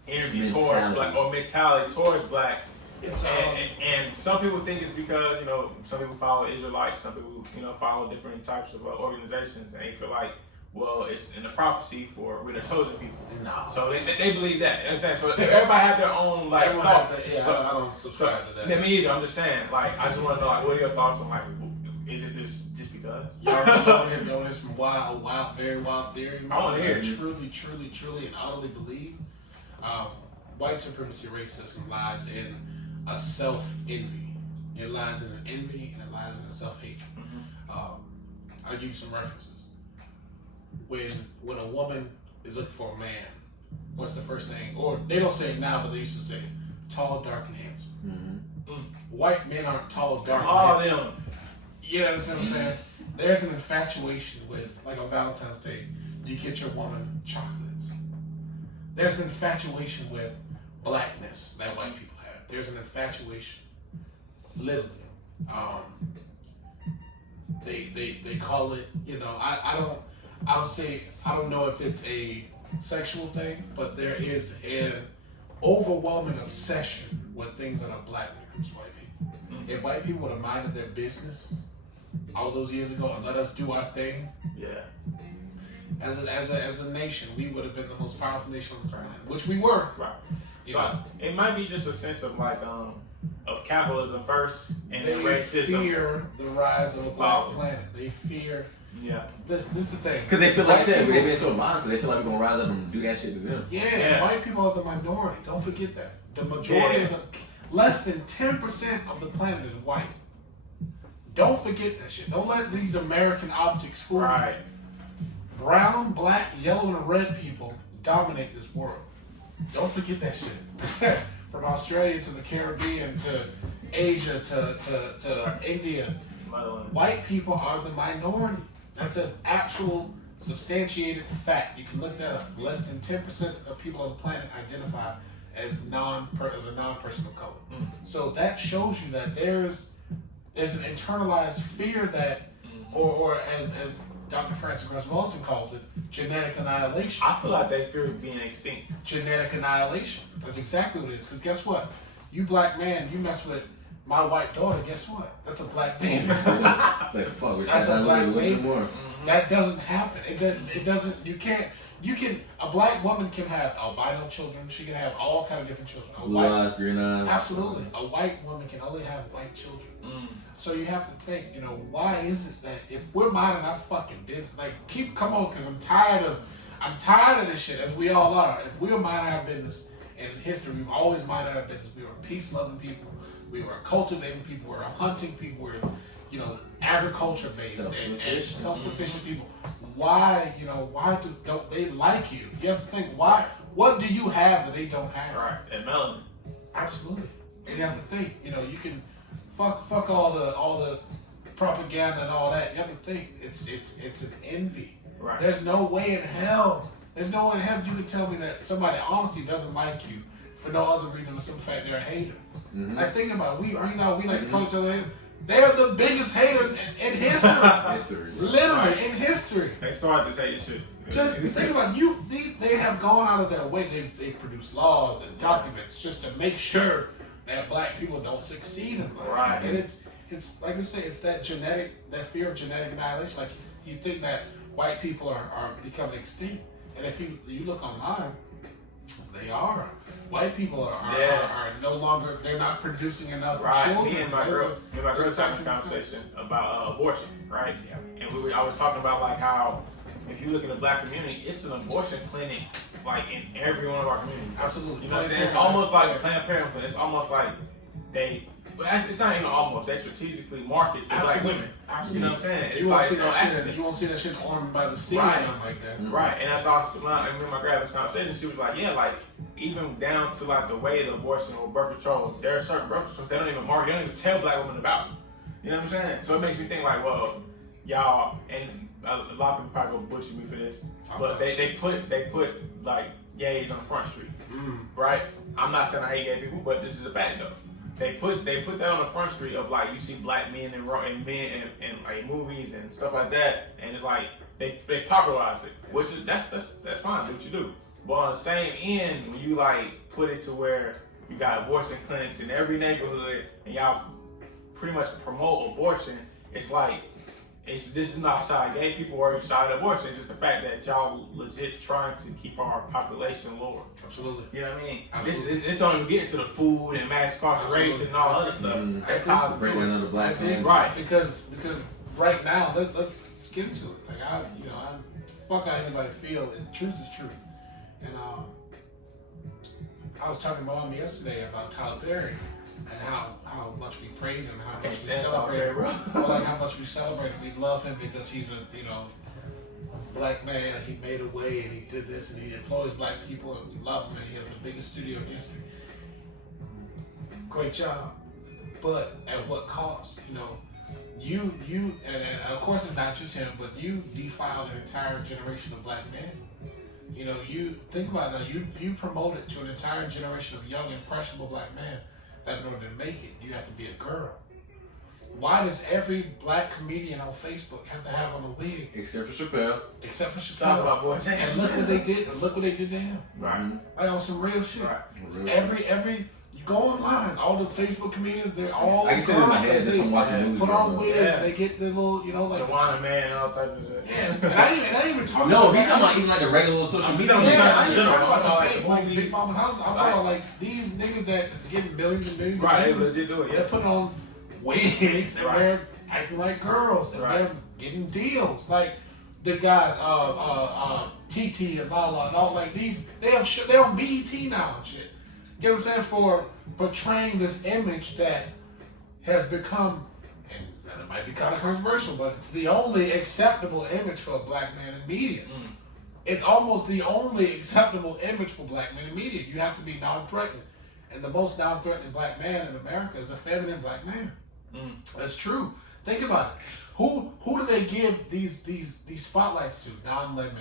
energy towards black or mentality towards blacks. And some people think it's because, some people follow Israelites, some people, follow different types of organizations, and they feel like, well, it's in the prophecy for we're the chosen people. No. So they believe that. You know what I'm saying? So everybody have their own like thoughts. I don't subscribe to that. Me either. I'm just saying, like, I just want to know, like, what are your thoughts on, like, is it just because? Y'all know this from very wild theory. I want to hear it. Truly, and utterly believe white supremacy racism lies in a self-envy. It lies in an envy and it lies in a self-hatred. Mm-hmm. I'll give you some references. When a woman is looking for a man, what's the first thing? Or they don't say it now, but they used to say tall, dark, and handsome. Mm-hmm. White men aren't tall, dark, All and handsome. them. You know what I'm saying? There's an infatuation with, like on Valentine's Day, you get your woman chocolates. There's an infatuation with blackness that white people have. There's an infatuation, literally. They call it, I would say, I don't know if it's a sexual thing, but there is an overwhelming obsession with things that are black when it comes to white people. If white people would have minded their business all those years ago and let us do our thing, Yeah. as a nation, we would have been the most powerful nation on the planet, which we were. Right. So it might be just a sense of like of capitalism first and then racism. They fear the rise of a black planet. They fear. Yeah. This is the thing. Because they feel like they've been so blind, so they feel like we're gonna rise up and do that shit to them. Yeah, white people are the minority. Don't forget that. The majority of less than 10% of the planet is white. Don't forget that shit. Don't let these American optics fool you. Right. Brown, black, yellow, and red people dominate this world. Don't forget that shit. From Australia to the Caribbean to Asia to India, white people are the minority. That's an actual substantiated fact. You can look that up. Less than 10% of people on the planet identify as a non-person of color. So that shows you that there's an internalized fear that, or as Dr. Francis Graham Wilson calls it, genetic annihilation. I feel like they fear being extinct. Genetic annihilation. That's exactly what it is. Because guess what? You black man, you mess with my white daughter, guess what? That's a black baby. Like, fuck, That's a black baby. More. That doesn't happen. It doesn't. You can't. You can. A black woman can have albino children. She can have all kind of different children. Blue eyes, green eyes. Absolutely. A white woman can only have white children. So you have to think, why is it that if we're minding our fucking business, like come on, because I'm tired of this shit, as we all are. If we were minding our business, and in history we've always minded our business. We were peace-loving people. We were cultivating people. We were hunting people. We were, agriculture-based and self-sufficient people. Why don't they like you? You have to think, why? What do you have that they don't have? Right, and melanin. Absolutely. And you have to think, you can fuck all the propaganda and all that. You have to think it's an envy. Right. There's no way in hell you can tell me that somebody honestly doesn't like you for no other reason than some fact they're a hater. Mm-hmm. Like, think about it. We like to call each other haters. They're the biggest haters in history. Literally, in history. They started this hating shit. Just think about it. They have gone out of their way. They've produced laws and documents just to make sure that black people don't succeed in life. Right. And it's like we say, it's that fear of genetic annihilation. Like, you think that white people are becoming extinct. And if you look online, they are. White people are no longer, they're not producing enough children. Me and my girl having this conversation about abortion, right? Yeah. And I was talking about like how if you look in the black community, it's an abortion clinic like in every one of our communities. Absolutely. You know what I'm saying? It's almost like a Planned Parenthood. It's almost like it's not even almost. They strategically market to black women. Absolutely. You know what I'm saying? You won't see that shit on by the sea or nothing like that. Mm-hmm. Right. And that's all. And when my grandma this conversation, she was like, yeah, like even down to like the way the abortion or birth control, there are certain birth controls they don't even market, they don't even tell black women about. You know what I'm saying? So it makes me think like, well, y'all, and a lot of people probably go butcher me for this, but they put like gays on Front Street, right? I'm not saying I hate gay people, but this is a fact though. They put that on the front street of like you see black men and like movies and stuff like that, and it's like they popularize it, which is that's fine, do what you do. But on the same end, when you like put it to where you got abortion clinics in every neighborhood and y'all pretty much promote abortion, it's like this is not side gay people or side abortion, it's just the fact that y'all legit trying to keep our population lower. Absolutely. You know what I mean? Absolutely. This don't even get into the food and mass incarceration and all the other stuff. That ties into breaking another black man. Right. Because right now, let's get into it. Like I fuck how anybody feel. Truth is truth. And I was talking to Mom yesterday about Tyler Perry and how much we praise him, how much we celebrate him. Like how much we celebrate him. We love him because he's a black man, and he made a way, and he did this, and he employs black people, and we love him, and he has the biggest studio in history. Great job, but at what cost? You and of course it's not just him, but you defiled an entire generation of black men. You think about it now. You promoted to an entire generation of young, impressionable black men that in order to make it, you have to be a girl. Why does every black comedian on Facebook have to have on a wig? Except for Chappelle. Talk about boy. And look what they did. Look what they did to him. Right. Like on some real shit. Right. Every you go online, all the Facebook comedians, they're all. I can see it in my head just from watching movies. Put on wigs. Yeah. They get the little, like Tawana Man and all type of shit. Yeah. And I didn't even talk. No, he's talking about even like a regular social media. I ain't talking about like Big Mama House. I'm talking about like these niggas that's getting millions and millions. Right. They legit do it. They're putting on wigs and they're acting like girls and they're getting deals. Like the guy TT and Lala and all like these, they're on BET now and shit. Get what I'm saying? For portraying this image that has become, and it might be kind of controversial, but it's the only acceptable image for a black man in media. It's almost the only acceptable image for black men in media. You have to be non-threatening. And the most non-threatening black man in America is a feminine black man. That's true. Think about it. Who do they give these spotlights to? Don Lemon.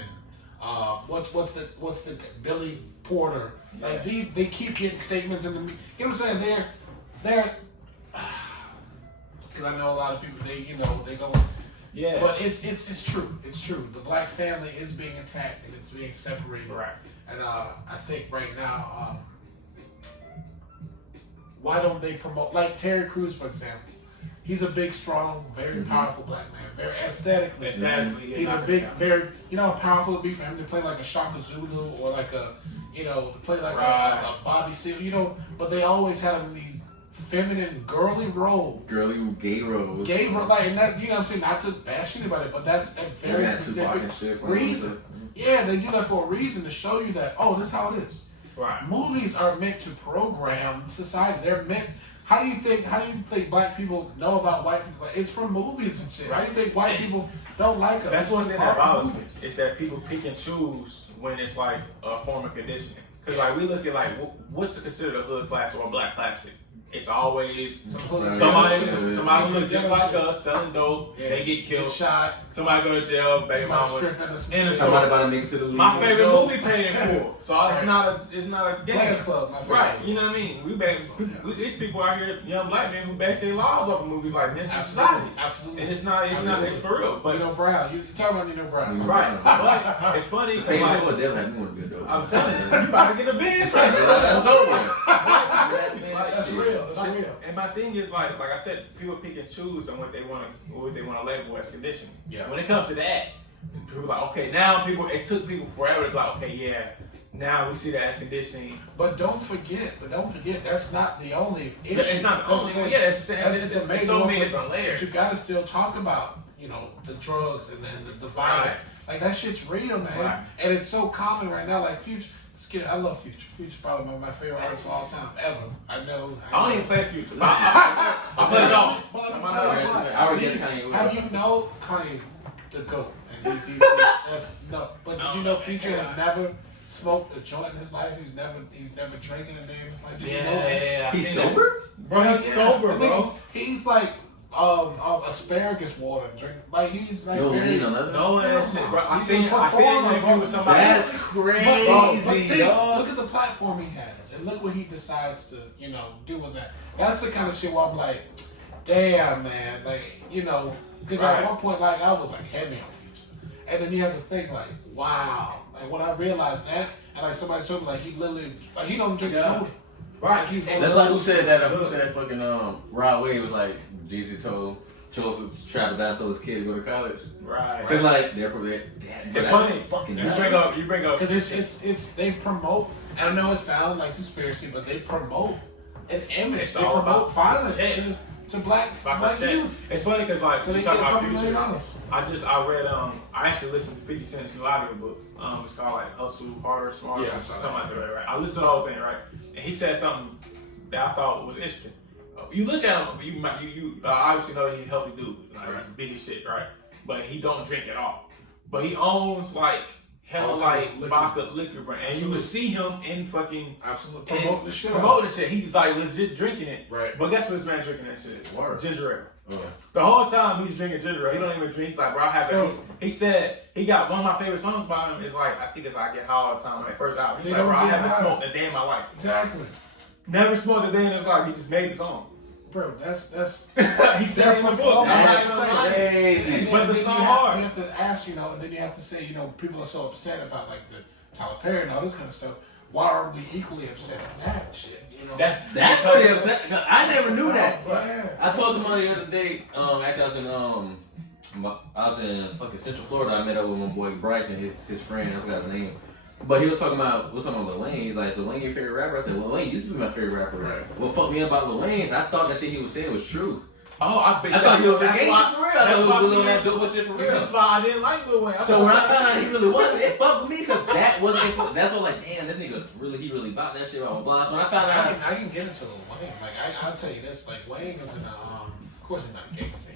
What's the Billy Porter? Like they keep getting statements in the media. You know what I'm saying? They're because I know a lot of people they go. Yeah. But it's true. It's true. The black family is being attacked and it's being separated. Right. And I think right now why don't they promote, like Terry Crews, for example. He's a big, strong, very powerful black man. Very aesthetically. He's a big, very, you know how powerful it'd be for him to play like a Shaka Zulu or like a, you know, to play like a Bobby Seale, you know, but they always had him in these feminine, girly roles. Gay roles. Gay roles, like, and that, you know what I'm saying, not to bash anybody, but that's a very specific reason. Yeah, they do that for a reason, to show you that, oh, this is how it is. Right. Movies are meant to program society. They're meant. How do you think black people know about white people? It's from movies and shit. How do you think white people don't like us? That's one thing that bothers me, is that people pick and choose when it's like a form of conditioning. Because like we look at like what's considered a hood classic or a black classic. It's always somebody who look just like us selling dope. Yeah. They get killed. Shot. Somebody go to jail. Baby mama's in the somebody about to nigga to the league. My favorite movie paid for. So it's not a game. Players Club, my favorite. Right. You know what I mean? These people out here, young black men who base their lives off of movies like this. Society. Absolutely. And it's not. It's for real. But Nino Brown. You talk about Nino Brown. Right. But it's funny. Hey, you know what? They'll have me want to be a dope. I'm telling you, you about to get a biz right That's real. That's real. And my thing is like I said, people pick and choose on what they want to label as conditioning. Yeah. When it comes to that, people are like, okay, now it took people forever to be like, okay, yeah, now we see that as conditioning. But don't forget, that's not the only issue. It's not the only one. Yeah, it's so many different layers. But you gotta still talk about, you know, the drugs and then the violence. Right. Like that shit's real, man. Right. And it's so common right now. Like Future. I love Future. Future's probably one of my favorite artists of all time, ever. I know. I don't even play Future. I play it all. How do you know Kanye's the GOAT? And but did you know Future has never smoked a joint in his life? He's never drinking a day in his life. Did you know that? Yeah. He's sober? Bro, he's sober, bro. He's like asparagus water drink. Like he's like no that shit, bro. I seen an interview with somebody. That's crazy. Look at the platform he has, and look what he decides to, you know, do with that. That's the kind of shit where I'm like, damn, man, like, you know, because at one point, like, I was like heavy on Future, and then you have to think like, wow, like when I realized that, and like somebody told me like he literally, like he don't drink soda. Right. Like, that's like who said that fucking Rod Wave was like Jeezy told Travis Bad told his kid to go to college. Right. It's like it's funny. You bring up because it's they promote. I know it sounds like conspiracy, but they promote an image. They promote violence to black youth. It's funny because like so you they talk get about $2 million. Future. I read I actually listened to 50 Cent's new audio book. It's called like Hustle Harder, Smarter. Yeah, something like that, right? I listened to the whole thing, right? And he said something that I thought was interesting. You look at him, you obviously know he's a healthy dude, like he's big as shit, right? But he don't drink at all. But he owns like hella like vodka liquor brand, and you would see him in fucking promoting the shit. He's like legit drinking it. Right. But guess what this man drinking that shit? Word. Ginger ale. The whole time he's drinking ginger ale. He don't even drink. He's like, bro, I have it. He said he got one of my favorite songs by him. Is like I think it's I Get High All the Time. My first album. He's like, bro, I haven't smoked a day in my life. Exactly. Never smoked a day in his life. He just made the song. Bro, that's he said in the book. That's crazy. But the song hard. You have to ask, you know, and then you have to say, you know, people are so upset about like the Tyler Perry and all this kind of stuff. Why aren't we equally upset at that shit? You know? That's pretty upset. I never knew that. Yeah. I told somebody the other day. Actually, I was in fucking Central Florida. I met up with my boy Bryce and his friend. I forgot his name. But he was talking about Lil Wayne. He's like, Lil Wayne your favorite rapper? I said, Lil Wayne used to be my favorite rapper. Right. What fucked me up about Lil Wayne is I thought that shit he was saying was true. Oh, I thought he was a gangster for real. I thought he was doing that dope shit for real. That's why I didn't like Lil Wayne. So when I found out he really wasn't, it fucked with me because that wasn't it. That's what like, damn, this nigga he really bought that shit blah blah. So when I found out, I can get into Lil Wayne. Like I'll tell you this, like Wayne is of course he's not a gangster.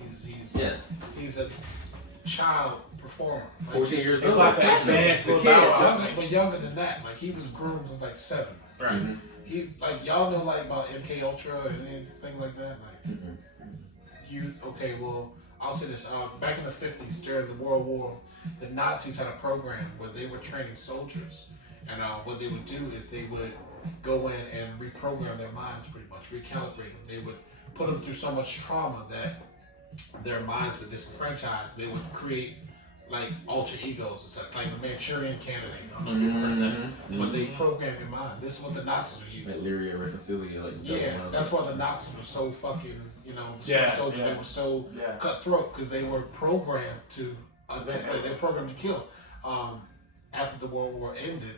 He's a child performer. Like, 14 years old. It's like that advanced kid, but younger than that. Like he was groomed when he was like 7. Right. Mm-hmm. He like y'all know like about MK Ultra and anything like that. Like well, I'll say this. Back in the 50s during the World War, the Nazis had a program where they were training soldiers, and what they would do is they would go in and reprogram their minds, pretty much recalibrate them. They would put them through so much trauma that their minds were disenfranchised. They would create like alter egos. It's like the Manchurian Candidate. I don't know if you've heard that. But they program your mind. This is what the Nazis were using. Like Lyria Reconcilia. Like yeah, that's why the Nazis were so fucking, you know, soldiers, they were so cutthroat because they were programmed to, they were programmed to kill. After the World War ended,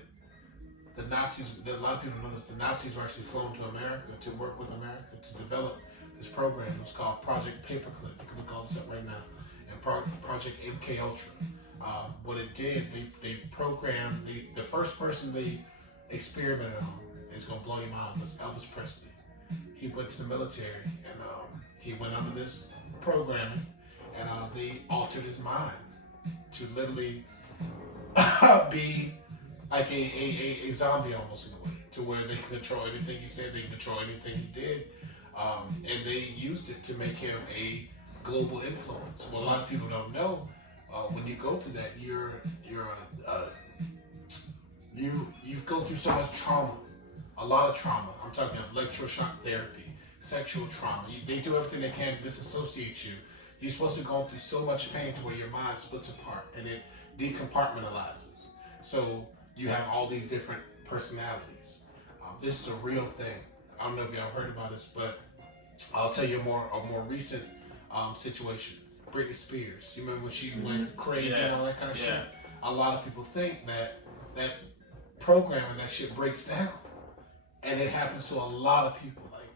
the Nazis, a lot of people know this, the Nazis were actually flown to America to work with America to develop this program. It was called Project Paperclip. You can look all this up right now. And Project MK Ultra. What it did, they programmed, the first person they experimented on, is going to blow your mind, was Elvis Presley. He went to the military and he went under this programming and they altered his mind to literally be like a zombie almost in a way, to where they can control everything he said, they can control anything he did, and they used it to make him a global influence. What a lot of people don't know, when you go through that, you go through so much trauma, a lot of trauma. I'm talking electroshock therapy, sexual trauma. They do everything they can to disassociate you. You're supposed to go through so much pain to where your mind splits apart and it decompartmentalizes. So you have all these different personalities. This is a real thing. I don't know if y'all heard about this, but I'll tell you a more recent situation. Britney Spears. You remember when she went crazy and all that kind of shit? A lot of people think that programming, that shit breaks down. And it happens to a lot of people. Like,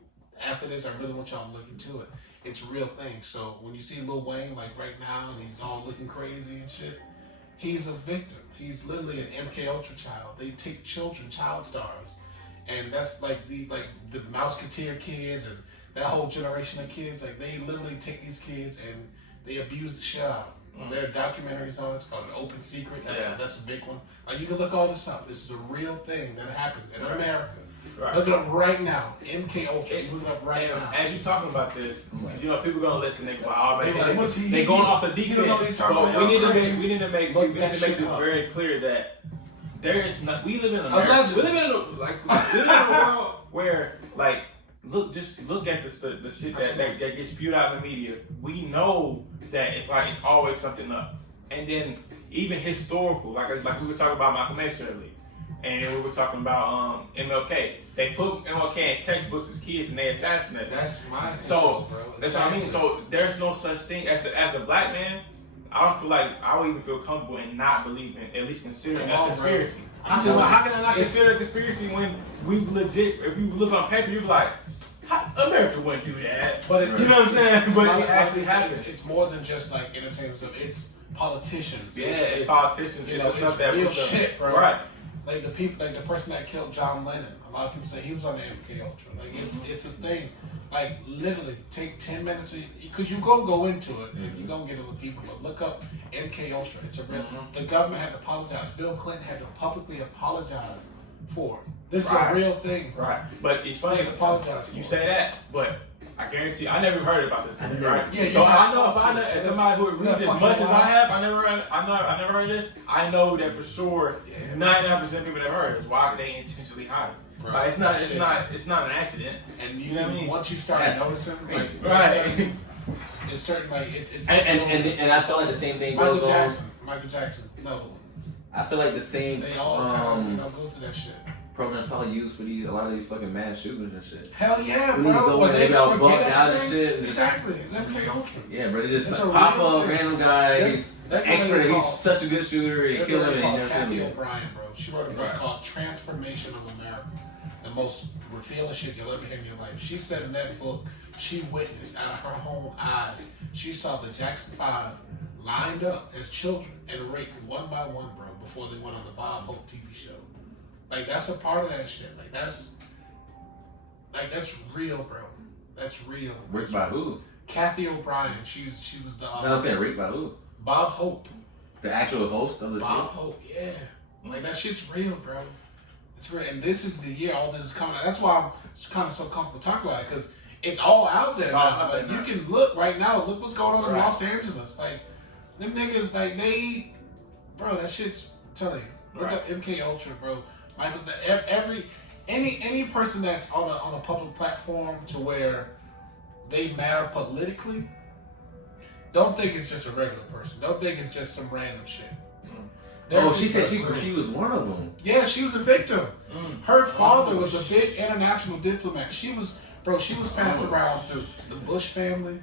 after this, I really want y'all to look into it. It's a real thing. So when you see Lil Wayne, like right now, and he's all looking crazy and shit, he's a victim. He's literally an MK Ultra child. They take children, child stars, and that's like the Mouseketeer kids and that whole generation of kids. Like, they literally take these kids and they abuse the shit out. There are documentaries on it. It's called An Open Secret. That's a big one. Like, you can look all this up. This is a real thing that happens in America. Right. Look it up right now. MK Ultra. Look it up right now. As you're talking about this, because you know people gonna listen. They go, "Oh man, they going off the deep end." We need to make this very clear that there is not. We live in America. We live in a world where, like, look at the shit that gets spewed out in the media. We know that it's always something up, and then even historical, like we were talking about Malcolm X earlier. And then we were talking about MLK. They put MLK in textbooks as kids and they assassinated. That's my so, bro. That's what I mean. So there's no such thing as a black man. I don't feel like I would even feel comfortable in not believing, at least considering a conspiracy. I'm telling you, how can I not consider a conspiracy when we legit? If you look on paper, you're like, America wouldn't do that. But you know what I'm saying? But it actually happens. It's more than just like entertainment stuff. It's politicians. Yeah, it's politicians. You know, it's real shit, bro. Right. Like the people, like the person that killed John Lennon. A lot of people say he was on the MK Ultra. Like it's a thing. Like literally, take 10 minutes because you go into it and you're gonna get a little deeper. But look up MK Ultra. It's a real. The government had to apologize. Bill Clinton had to publicly apologize for it. This is a real thing, bro. Right. But it's funny. Apologize. You say that, but I guarantee I never heard about this, right? Yeah, so I know as somebody who reads as much as I have, I never heard of this. I know that for sure 99% of people that heard this. Why they intentionally hide it? Bro, it's not an accident. And you know what I mean? Once you start noticing, like, right? It's certain like it's and I feel like the same thing Michael goes Jackson. Michael Jackson, another one. I feel like the same. They all kind of go through that shit. Programs probably used for a lot of these fucking mass shootings and shit. Hell yeah, when bro. When they got bugged out and shit. Exactly, it's MK Ultra. Yeah, bro. They just pop up random guy. He's expert. He's such a good shooter. They kill him and he never Kathy O'Brien, bro. She wrote a book called Transformation of America. The most revealing shit you'll ever hear in your life. She said in that book, she witnessed out of her own eyes. She saw the Jackson 5 lined up as children and raped one by one, bro, before they went on the Bob Hope TV show. Like, that's a part of that shit. Like, that's real, bro. That's real. Raped by who? Kathy O'Brien. She was the. I'm saying raped by who? Bob Hope. The actual host of the show? Bob Hope, yeah. Like, that shit's real, bro. It's real. And this is the year all this is coming out. That's why I'm kind of so comfortable talking about it, because it's all out there now. Like, you can look right now. Look what's going on in Los Angeles. Like, them niggas, like, bro, that shit's, I'm telling you. Look up MK Ultra, bro. Michael, any person that's on a public platform to where they matter politically, don't think it's just a regular person. Don't think it's just some random shit. She said she was one of them. Yeah, she was a victim. Her father was a big international diplomat. She was passed around through the Bush family,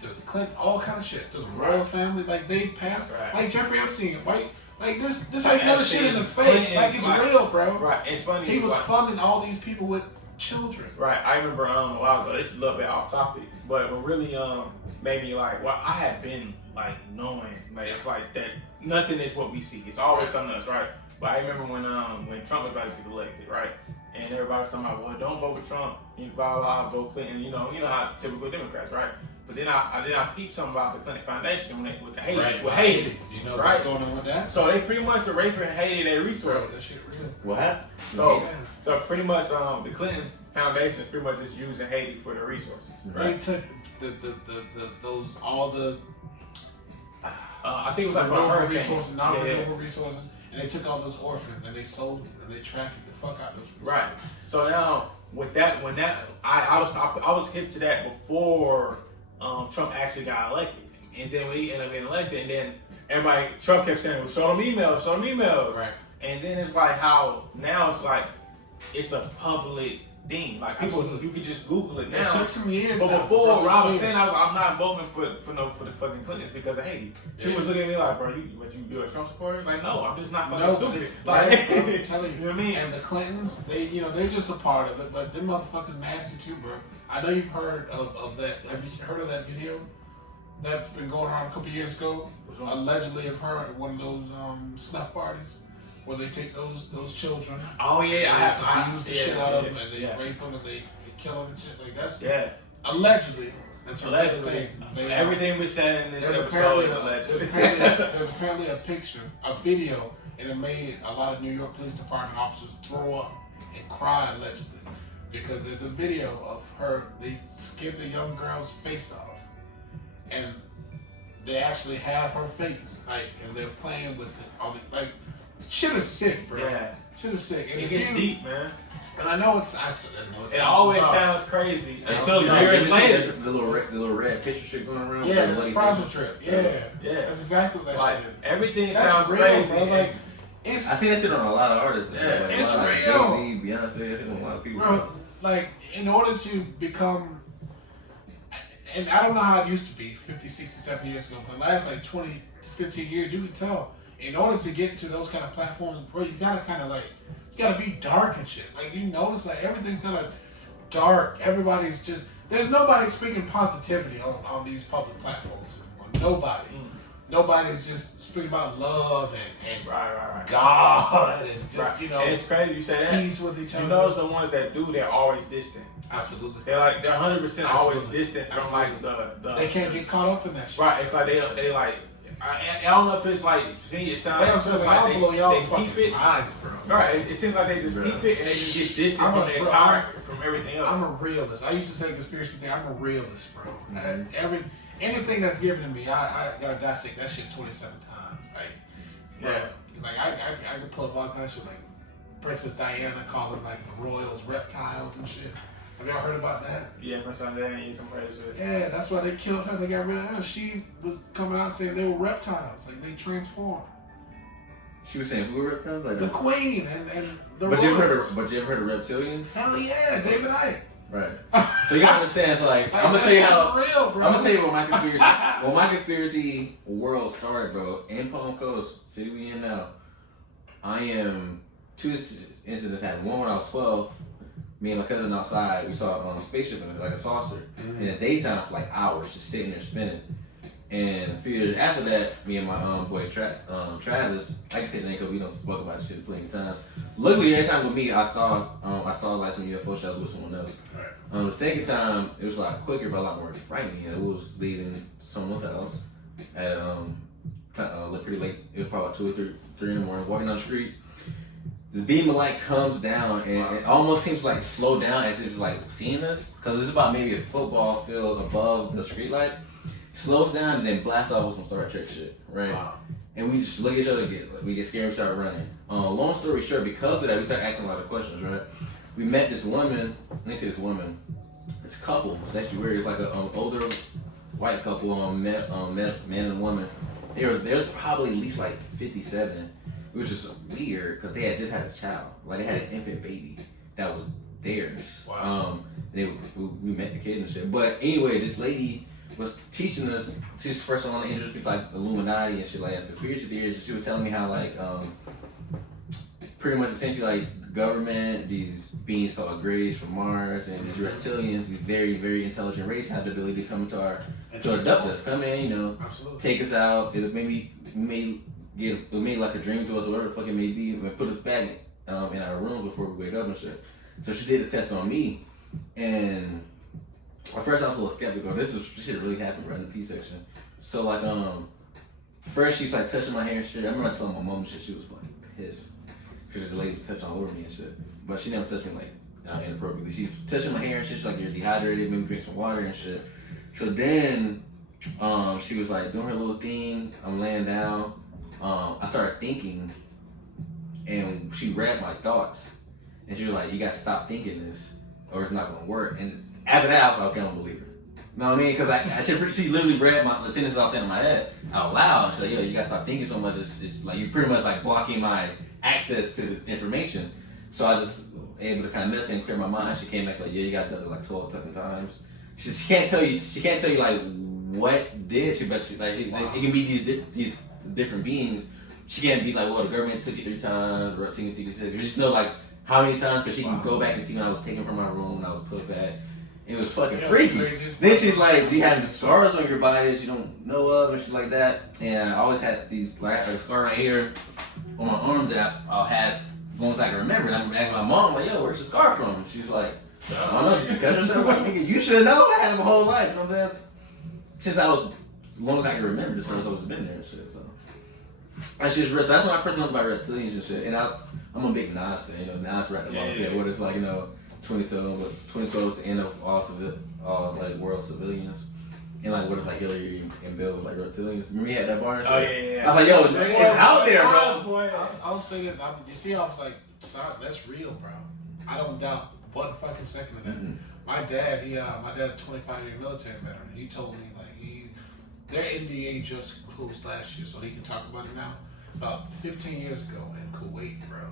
through the Clinton, all kind of shit, through the royal family. Like they passed, like Jeffrey Epstein, right? Like this how you know this shit isn't fake. Like it's real, bro. Right. It's funny. He was funding all these people with children. Right. I remember a while ago. This is a little bit off topic, but what really made me like, well, I had been like knowing, like it's like that. Nothing is what we see. It's always something else, right? But I remember when Trump was about to get elected, right? And everybody was talking about, well, don't vote for Trump. You vote Clinton. You know how typical Democrats, right? But then I peeped something about the Clinton Foundation with Haiti, with Haiti. You know right? what's going on with that? So they pretty much are raping Haiti their resources. That shit real. What happened? So pretty much the Clinton Foundation is pretty much just using Haiti for the resources. Right. They took I think it was like renewable resources, non-renewable resources, and they took all those orphans and they sold them and they trafficked the fuck out of those resources. Right. So now with that, I was hip to that before Trump actually got elected, and then when he ended up getting elected, and then Trump kept saying, well, show them emails. Right. And then it's like how now it's like it's a public thing. Like people, you could just Google it now. It took some years. But before, when I was saying I'm not voting for the fucking Clintons because of Haiti. Yeah. He was looking at me like, bro, you do a Trump supporter? Like, no, I'm just not fucking stupid. Like, I'm telling you, you know what I mean? And the Clintons, they're just a part of it, but them motherfuckers nasty too, bro. I know you've heard of that. Have you heard of that video that's been going around a couple years ago? Allegedly of her at one of those snuff parties. Where they take those children. Oh yeah, I abuse the shit out of them and they rape them and they kill them and shit. Like that's allegedly. That's allegedly. Everything we said in this episode is allegedly. There's apparently a video, and it made a lot of New York Police Department officers throw up and cry allegedly because there's a video of her. They skinned the young girl's face off, and they actually have her face and they're playing with it. Like. Shit is sick, bro. Yeah. Shit is sick. And it gets deep, man. And I know it's it always sounds crazy until years later. The little red picture shit going around. Yeah, the Frazzle trip. Yeah. That's exactly what that shit is. Everything sounds crazy, bro. Like, I see that shit on a lot of artists. Yeah, like it's real. Jay-Z, Beyonce, that shit on a lot of people. Bro, like, in order to become, and I don't know how it used to be 50, 60, 70 years ago, but the last like 20, 15 years, you can tell. In order to get to those kind of platforms, bro, you gotta you gotta be dark and shit. Like you notice, like everything's kind of dark. Everybody's just there's nobody speaking positivity on these public platforms anymore. Nobody. Nobody's just speaking about love and right. God and just And it's crazy you say that. Peace with each other. You notice the ones that do, they're always distant. Absolutely. They're 100% always distant from like the. They can't get caught up in that shit. Right. It's like they like. I don't know if it's like to me. It sounds like they keep it. Minds, bro. Right. It seems like they just keep it and they just get distant from everything else. I'm a realist. I used to say conspiracy thing. I'm a realist, bro. And anything that's given to me, I gotta dissect that shit 27 times. Like I could pull up all kinds of shit, like Princess Diana calling like the royals reptiles and shit. Have y'all heard about that? Yeah, Princess Diana and some crazy shit. Yeah, that's why they killed her. They got rid of her. She was coming out saying they were reptiles, like they transformed. She was saying who were reptiles? Like the queen and the But you ever heard of reptilians? Hell yeah, David Icke. Right. So you gotta understand, like I'm gonna tell you how real, bro. I'm gonna tell you when my conspiracy world started, bro. In Palm Coast, city we in now. I am 2 incidents happened. One when I was 12. Me and my cousin outside, we saw a spaceship in it, like a saucer, in the daytime for like hours, just sitting there spinning. And a few years after that, me and my boy Travis, I can say the name because we don't spoke about this shit plenty of times. Luckily, every time with me, I saw like some UFO shots with someone else. Right. The second time, it was a lot quicker, but a lot more frightening. It was leaving someone's house at pretty late. It was probably 2 or 3 in the morning, walking down the street. This beam of light comes down and it almost seems like slow down as if it's like seeing us, because it's about maybe a football field above the street light. Slows down and then blasts off with some Star Trek shit, right? Wow. And we just look at each other, we get scared, we start running. Long story short, because of that, we started asking a lot of questions, right? We met this woman, let me say this woman, it's a couple, it's actually weird, it's like an older white couple, man and woman. There's probably at least like 57. It was just weird because they had just had a child. Like they had an infant baby that was theirs. Wow. We met the kid and shit. But anyway, this lady was teaching us. She's first on the introduced me to like Illuminati and shit like that, conspiracy theories. And she was telling me how like pretty much essentially like the government, these beings called Greys from Mars, and these reptilians, these very, very intelligent race had the ability to come into our to abduct us, come in, you know, take us out. It made like a dream to us, or whatever the fuck it may be, and put us back in our room before we wake up and shit. So she did the test on me, and at first I was a little skeptical. This shit really happened right in the P section. So like first she's like touching my hair and shit. I remember telling my mom and shit, she was fucking pissed because the lady was touching all over me and shit. But she never touched me like inappropriately. She's touching my hair and shit. She's like, you're dehydrated, maybe drink some water and shit. So then she was like doing her little thing. I'm laying down. I started thinking, and she read my thoughts, and she was like, "You gotta stop thinking this, or it's not gonna work." And after that, I was like, "Okay, I don't believe her." You know what I mean? Because she literally read the sentences I was saying in my head out loud. She's like, "Yo, you gotta stop thinking so much. It's like you're pretty much like blocking my access to the information." So I just able to kind of meditate and clear my mind. She came back like, "Yeah, you got that like 12 fucking times." She can't tell you. She can't tell you like what did she, but she like it can be these different beings. She can't be like, well, the government took you 3 times, or reptilian took you 6. You just know like how many times, because she can go back and see when I was taken from my room, when I was put back. It was fucking freaky. Then she's like, do you have any scars on your body that you don't know of, and shit like that? And I always had these, like I had a scar right here on my arm that I'll have as long as I can remember. And I'm asking my mom, like, yo, where's the scar from? She's like, I don't know, did you cut yourself? Like, nigga, you should know. I had it my whole life, you know what I'm saying? Since I was, as long as I can remember, the scars always been there and shit, so. That shit's real. So that's when I first learned about reptilians and shit. And I'm a big Nas fan, you know, Nas rapped about what if, like, you know, 2012 was the end of all like world civilians. And like, what if like Hillary and Bill was like reptilians? Remember he had that bar and shit? Oh yeah. I was like, yo, it's out there, bro. I'll say this. You see, I was like, son, that's real, bro. I don't doubt one fucking second of that. Mm-hmm. My dad's a 25-year military veteran. He told me like their NDA just closed last year, so he can talk about it now. About 15 years ago in Kuwait, bro,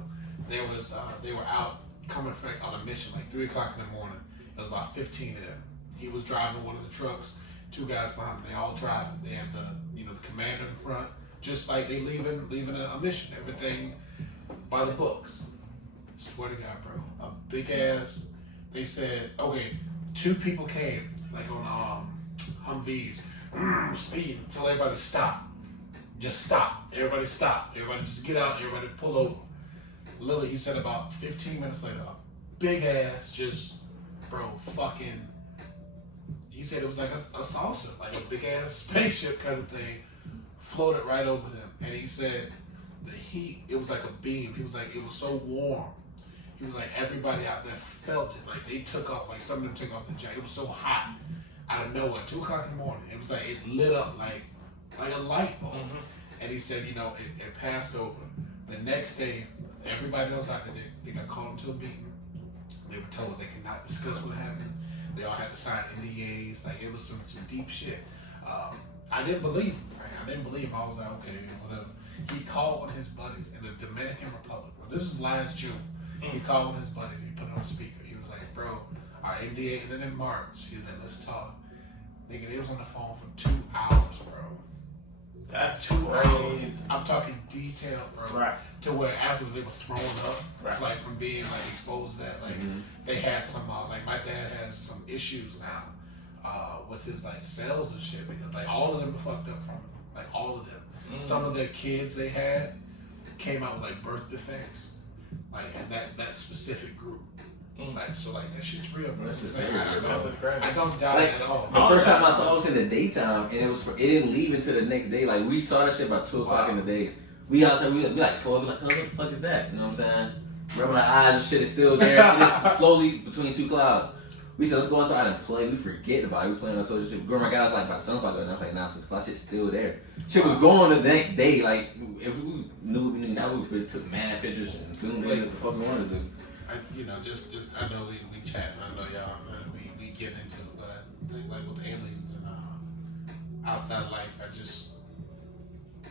they were out coming on a mission like 3 o'clock in the morning. It was about 15 of them. He was driving one of the trucks, 2 guys behind him. They all driving. They had the commander in front, just like they leaving a mission. Everything by the books. Swear to God, bro. A big ass. They said, okay, 2 people came like on Humvees, speeding, tell everybody to stop. Just stop. Everybody stop. Everybody just get out. Everybody pull over. Literally, he said about 15 minutes later, a big ass fucking. He said it was like a saucer, like a big ass spaceship kind of thing, floated right over them. And he said the heat, it was like a beam. He was like, it was so warm. He was like, everybody out there felt it. Like they took off, like some of them took off the jacket. It was so hot out of nowhere, 2 o'clock in the morning. It was like, it lit up like a light bulb. Mm-hmm. And he said, it passed over. The next day, everybody else out there, they got called into a meeting. They were told they could not discuss what happened. They all had to sign NDAs. Like it was some deep shit. I didn't believe him, right? I didn't believe him. I was like, okay, whatever. He called one of his buddies in the Dominican Republic. Well, this was last June. He called one of his buddies. He put it on speaker. He was like, bro, our NDA ended in March. He was like, let's talk. Nigga, they was on the phone for 2 hours, bro. That's 2 hours. I'm talking detail, bro. Right. To where afterwards they were thrown up. Right. It's like from being like exposed to that. Like they had some like my dad has some issues now with his like cells and shit because like all of them were fucked up from it. Like all of them. Some of their kids they had came out with like birth defects. Like and that specific group. Like so like that shit's real, bro. I don't doubt it at all. The first time I saw it was in the daytime, and it didn't leave until the next day. Like we saw that shit about 2 o'clock in the day. We outside, we like 12, we like, oh, what the fuck is that? You know what I'm saying? Remember my eyes and shit is still there. It's slowly between 2 clouds. We said, let's go outside and play. We forget about it. We playing on toilet shit. Girl, my guy was like, my son's about to go. And I was like, nah, 6 o'clock, shit's still there. Shit was going the next day. Like, if we knew now, we would took mad pictures and zoomed in what the fuck we wanted to do. I know we chat, and I know y'all, we get into it, but I think like with aliens and outside life.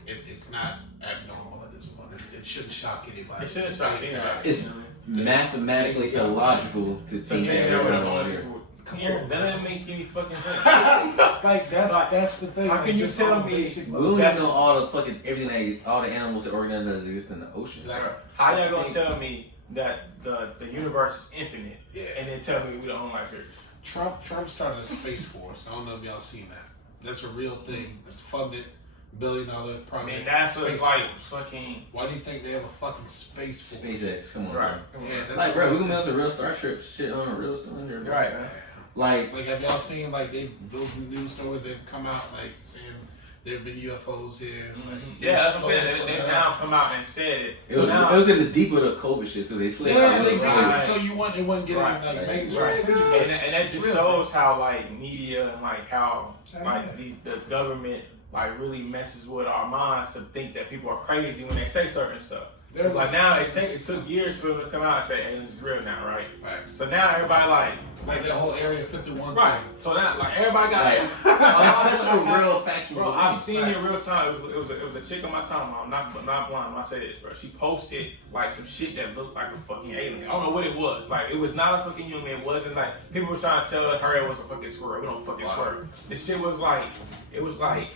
It's not abnormal at this point. It shouldn't shock anybody. It shouldn't shock anybody. It's mathematically illogical to think that we're going on here. Come on, that doesn't make any fucking sense. Like that's the thing. How can you tell me? We don't even know all the fucking everything, all the animals and organisms that exist in the ocean. Exactly. How y'all gonna tell me that the universe is infinite, and then tell me we don't like it? Trump started a space force. I don't know if y'all seen that. That's a real thing. It's funded, $1 billion project. I mean, that's space like force. fucking. Why do you think they have a fucking space force? SpaceX, come on, Right. bro. Yeah, that's Like, bro, we gonna make some real Starship shit on a real soon here, bro. Right, man. Like, have y'all seen like those news stories that come out like saying there've been UFOs here? Like, Yeah, that's what I'm saying. They now come out and said it. it was in the deep of the COVID shit too. They slid out. they Right. so it wasn't getting Right. like mainstream Right. attention. And that just shows how like media and like how like the government like really messes with our minds to think that people are crazy when they say certain stuff. It's like now it took years for them to come out and say, hey, this is real now, right? Right. So now everybody like that whole Area 51 right. thing. So now like everybody got Like, it's such a real factual. Bro, belief. I've seen it in real time. It was a chick on my timeline. I'm not blind when I say this, bro. She posted like some shit that looked like a fucking alien. I don't know what it was. Like it was not a fucking human. It wasn't like people were trying to tell her it was a fucking squirrel. We don't fucking squirrel. This shit was like it was like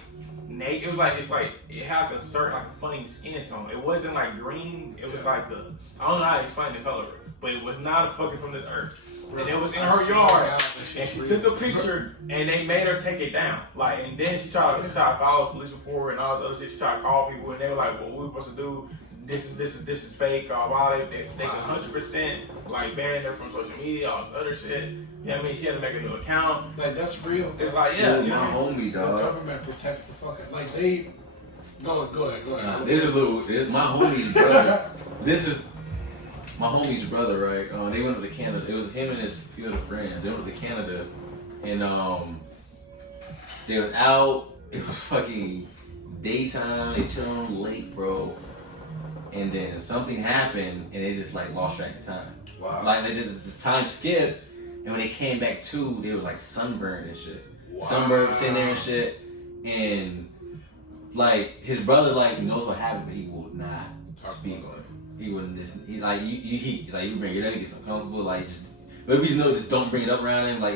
it had like a certain like funny skin tone. It wasn't like green. It was like I don't know how to explain the color, but it was not a fucking from this earth. And it was in her yard, and she took a picture, and they made her take it down. Like, and then she tried to follow a police report and all this other shit. She tried to call people, and they were like, "Well, what we supposed to do? This is fake." While they 100% like banned her from social media, all this other shit. You know what I mean? She had to make a new account. Like that's real. It's like, yeah, Dude, you know my what I mean? homie, dog. The government protects the fucking like they. Go ahead. Nah, this is my homie's brother. This is my homie's brother, right? They went up to Canada. It was him and his few other friends. They went up to Canada, and they was out. It was fucking daytime. They chilling on the lake, bro. And then something happened, and they just like lost track of time. Wow. Like they did, the time skipped, and when they came back to, they were like sunburned and shit. Wow. Sunburned, sitting there and shit, and like his brother like knows what happened, but he will not speak on it. He wouldn't listen. He like you bring it up, he gets uncomfortable, like just maybe you know just don't bring it up around him. Like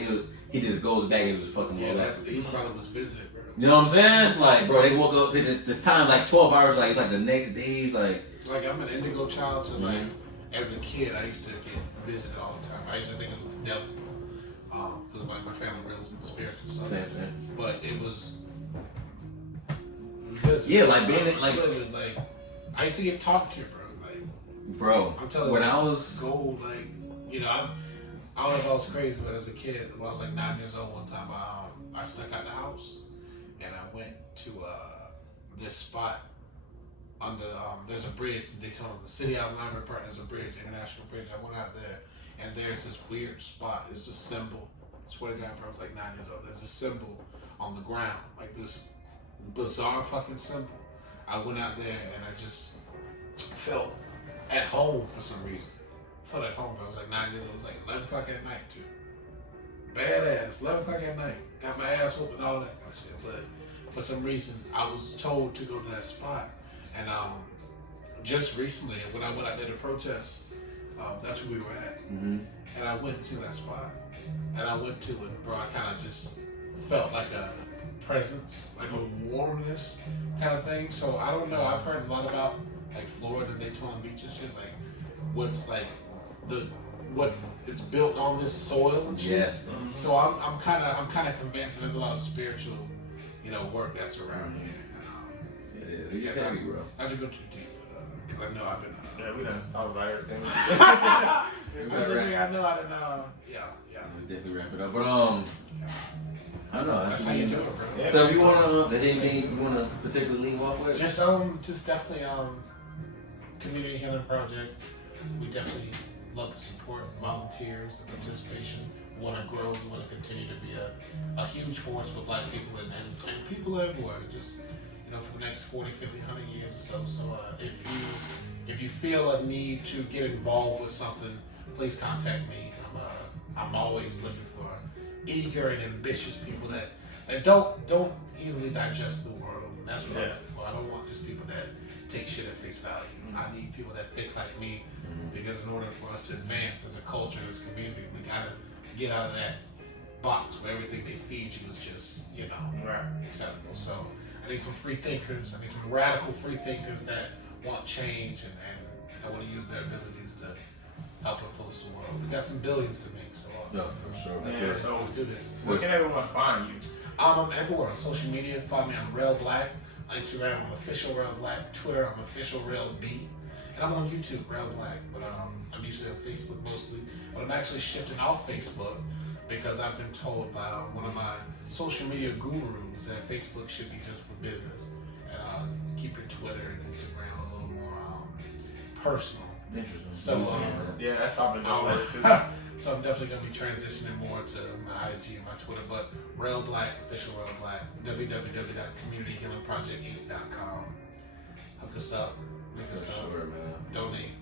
he just goes back and was fucking he probably was visited, bro. You know what I'm saying? Like, bro, they woke up this time like 12 hours, like the next day, like I'm an indigo child, so like as a kid, I used to get visited all the time. I used to think it was the devil, because like my family believes in spirits and stuff. Same. But it was. Yeah, like being like I used to get talked to, bro. Like, bro, I'm telling when you, I was gold, like, you know, I don't know if I was crazy, but as a kid, when I was like 9 years old, one time I snuck out the house and I went to this spot under there's a bridge in Daytona, the City Island Library Park. There's a bridge, international bridge. I went out there and there's this weird spot. It's a symbol. I swear to God, bro, I was like 9 years old. There's a symbol on the ground, like this bizarre fucking symbol. I went out there and I just felt at home for some reason. I felt at home. I was like 9 years old. It was like 11 o'clock at night too. Badass, 11 o'clock at night. Got my ass whooped and all that kind of shit. But for some reason, I was told to go to that spot. And just recently, when I went out there to protest, that's where we were at. mm-hmm. And I went to that spot. And I went to it, bro. I kind of just felt like a presence, like a warmness kind of thing. So I don't know. I've heard a lot about like Florida, Daytona Beach and shit. Like what's like what is built on this soil and shit. Yes. So I'm kind of convinced there's a lot of spiritual, work that's around here. It is. It's just heavy, bro. Not to go too deep, because I know I've been. Yeah, we done talked about everything. I know I didn't. Yeah. We'll definitely wrap it up, but I don't know. That's how you do it, bro. Yeah. So if you wanna, there's anything you wanna particularly leave off with? Just definitely community healing project. We definitely love the support, volunteers, the participation. We want to grow. We want to continue to be a huge force for Black people and people everywhere. Just for the next 40, 50, 100 years or so. So if you feel a need to get involved with something, please contact me. I'm always looking for eager and ambitious people that And don't easily digest the world. And that's what I'm looking for. I don't want just people that take shit at face value. I need people that think like me, because in order for us to advance as a culture, as a community, we gotta get out of that box where everything they feed you is just, acceptable. So I need some free thinkers. I need some radical free thinkers that want change and want to use their abilities to help folks the world. We got some billions to make, so for sure. So let's do this. Where can everyone find you? I'm everywhere on social media. Find me on Rell Black. On Instagram, I'm official Rell Black. Twitter, I'm official Rell B. And I'm on YouTube, Rell Black. But I'm usually on Facebook mostly. But I'm actually shifting off Facebook because I've been told by one of my social media gurus that Facebook should be just for business. And keep your Twitter and Instagram a little more personal. Interesting. So that's probably good too. So I'm definitely gonna be transitioning more to my IG and my Twitter, but Rell Black, official Rell Black, www.communityhealingprojectinc.com. Hook us up, link us up, sure, man. Donate,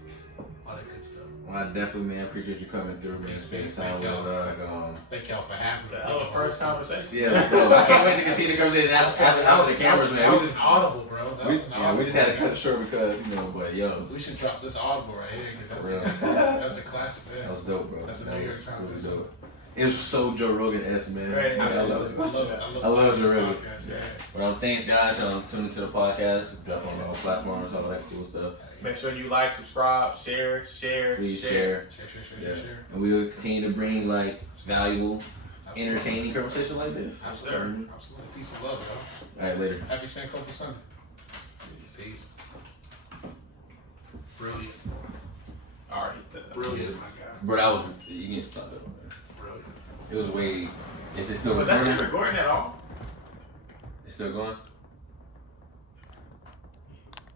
all that good stuff. Well, I definitely, man, appreciate you coming through, man. Spending time with us. Thank y'all for having me. It's our first conversation. Yeah, bro. I can't wait to continue the conversation after the cameras, man. That was just audible, bro. We just had to cut it short because, but yo. We should drop this audible right here because that's a classic, man. That was dope, bro. That's a New York Times. Really dope. It was so Joe Rogan-esque, man. Right. I love it. I love Joe Rogan. But thanks, guys. Tune into the podcast. Drop on all platforms, all that cool stuff. Make sure you like, subscribe, share. Please share. Share. And we will continue to bring valuable, entertaining conversation like this. Absolutely. Peace and love, bro. All right, later. Happy Sankofa Sunday. Peace. Brilliant. All right. Brilliant, my guy. Bro, that was, you need to stop that, man. Brilliant. It was way, is it still But that's recording? not recording at all. It's still going?